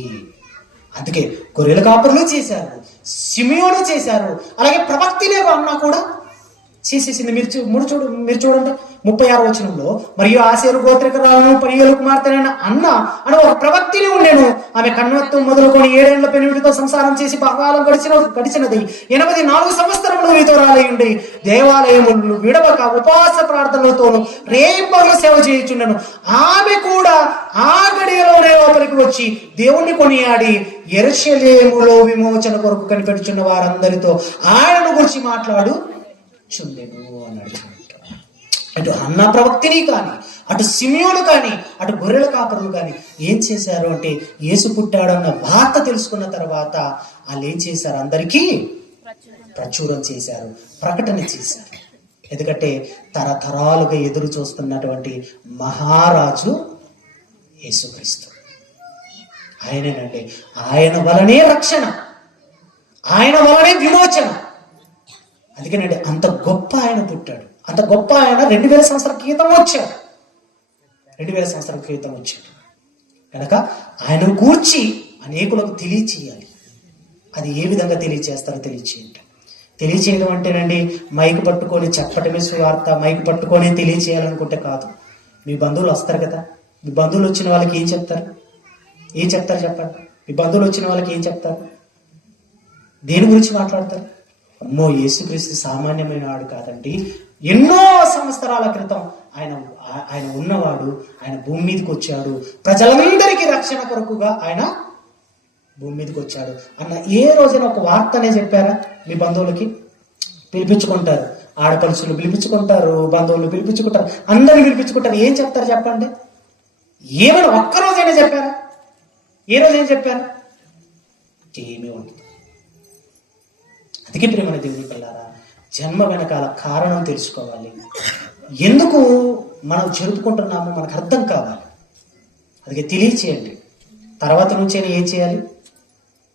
అందుకే గొర్రెల కాపరులు చేశారు, సిమియోను చేశారు, అలాగే ప్రవక్తినే అన్నా కూడా చేసేసింది. మీరు చూడండి 36వ వచనంలో, మరియు ఆశేరు గోత్రికురాలను పనియేలు కుమార్తెనైన అన్న అని ఒక ప్రవక్తిని ఉండేను. ఆమె కన్వత్వం మొదలుకొని 7 ఏళ్ల పెనువిటితో సంసారం చేసి బహుకాలం గడిచినది. 84 సంవత్సరములు విధురాలై ఉండి దేవాలయములు విడవక ఉపవాస ప్రార్థనలతోనూ రేపగలు సేవ చేయుచుండెను. ఆమె కూడా ఆ గడియలోనే లోపలికి వచ్చి దేవుణ్ణి కొనియాడి యెరూషలేములో విమోచన కొరకు కనిపెట్టుచున్న వారందరితో ఆయనను గురించి మాట్లాడుచుండెను అన్నాడు. అటు అన్న ప్రవక్తిని కానీ, అటు సిమియోను కానీ, అటు గొర్రెల కాపరులు కానీ ఏం చేశారు అంటే, యేసు పుట్టాడన్న వార్త తెలుసుకున్న తర్వాత వాళ్ళు ఏం చేశారు? అందరికీ ప్రచురం చేశారు, ప్రకటన చేశారు. ఎందుకంటే తరతరాలుగా ఎదురు చూస్తున్నటువంటి మహారాజు యేసుక్రీస్తు ఆయనేనండి. ఆయన వలనే రక్షణ, ఆయన వలనే విమోచన. అందుకేనండి అంత గొప్ప ఆయన పుట్టాడు. అంత గొప్ప ఆయన 2000 సంవత్సరాల క్రితం వచ్చాడు. 2000 సంవత్సరాల క్రితం వచ్చాడు కనుక ఆయనను గూర్చి అనేకులకు తెలియచేయాలి. అది ఏ విధంగా తెలియచేస్తారో తెలియచేయండి. తెలియచేయడం అంటేనండి మైకు పట్టుకొని చెప్పటమే సువార్త, మైకు పట్టుకొని తెలియచేయాలనుకుంటే కాదు. మీ బంధువులు వస్తారు కదా, మీ బంధువులు వచ్చిన వాళ్ళకి ఏం చెప్తారు? చెప్పండి. మీ బంధువులు వచ్చిన వాళ్ళకి ఏం చెప్తారు? దేని గురించి మాట్లాడతారు? అమ్మో, యేసుక్రీస్తు సామాన్యమైన వాడు కాదండి, ఎన్నో సంవత్సరాల క్రితం ఆయన ఉన్నవాడు, ఆయన భూమి మీదకి వచ్చాడు, ప్రజలందరికీ రక్షణ కొరకుగా ఆయన భూమి మీదకి వచ్చాడు అన్న ఏ రోజైనా ఒక వార్తనే చెప్పారా? మీ బంధువులకి పిలిపించుకుంటారు, ఆడపడుచులు పిలిపించుకుంటారు, బంధువులు పిలిపించుకుంటారు, అందరిని పిలిపించుకుంటారు. ఏం చెప్తారు చెప్పండి? ఏమైనా ఒక్కరోజైనా చెప్పారా? ఏ రోజైనా చెప్పారా? ఏమీ ఉండదు. అందుకే ప్రియమైన దేవుని పిల్లారా, జన్మ వెనకాల కారణం తెలుసుకోవాలి. ఎందుకు మనం జరుపుకుంటున్నామో మనకు అర్థం కావాలి. అందుకే తెలియచేయండి. తర్వాత నుంచి ఏం చేయాలి?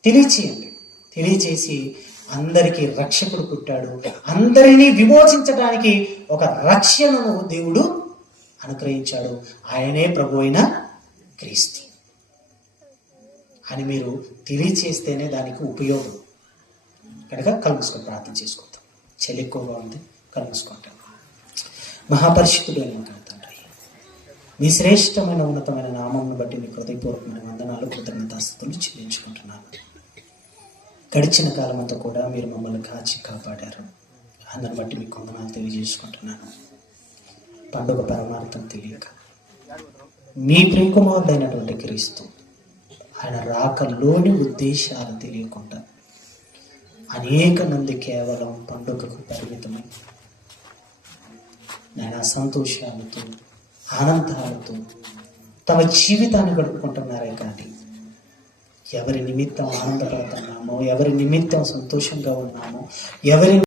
తెలియచేయండి. తెలియచేసి అందరికీ రక్షకుడు పుట్టాడు, అందరినీ విమోచించడానికి ఒక రక్షణను దేవుడు అనుగ్రహించాడు, ఆయనే ప్రభు అయిన క్రీస్తు అని మీరు తెలియచేస్తేనే దానికి ఉపయోగం. కనుక కళ్ళు మూసుకొని ప్రార్థన చేసుకుంటాం. చలి ఎక్కువగా ఉంది, కళ్ళు మూసుకుంటాం. మహాపరిశుద్ధుడైన మా తండ్రి, మీ శ్రేష్టమైన ఉన్నతమైన నామమును బట్టి మీ హృదయపూర్వకమైన వందనాలు, కృతజ్ఞతాస్తుతులు చెల్లించుకుంటున్నాను. గడిచిన కాలం అంతా కూడా మీరు మమ్మల్ని కాచి కాపాడారు. అందరిని బట్టి మీకు వందనాలు తెలియజేసుకుంటున్నాను. పండుగ పరమార్థం తెలియక మీ ప్రియకుమారుడైనటువంటి క్రీస్తు ఆయన రాకలోని ఉద్దేశాలు తెలియకుండా అనేక మంది కేవలం పండుగకు పరిమితమై నాయన సంతోషాలతో ఆనందాలతో తమ జీవితాన్ని గడుపుకుంటున్నారే కానీ ఎవరి నిమిత్తం ఆనందపడుతున్నామో, ఎవరి నిమిత్తం సంతోషంగా ఉన్నామో, ఎవరి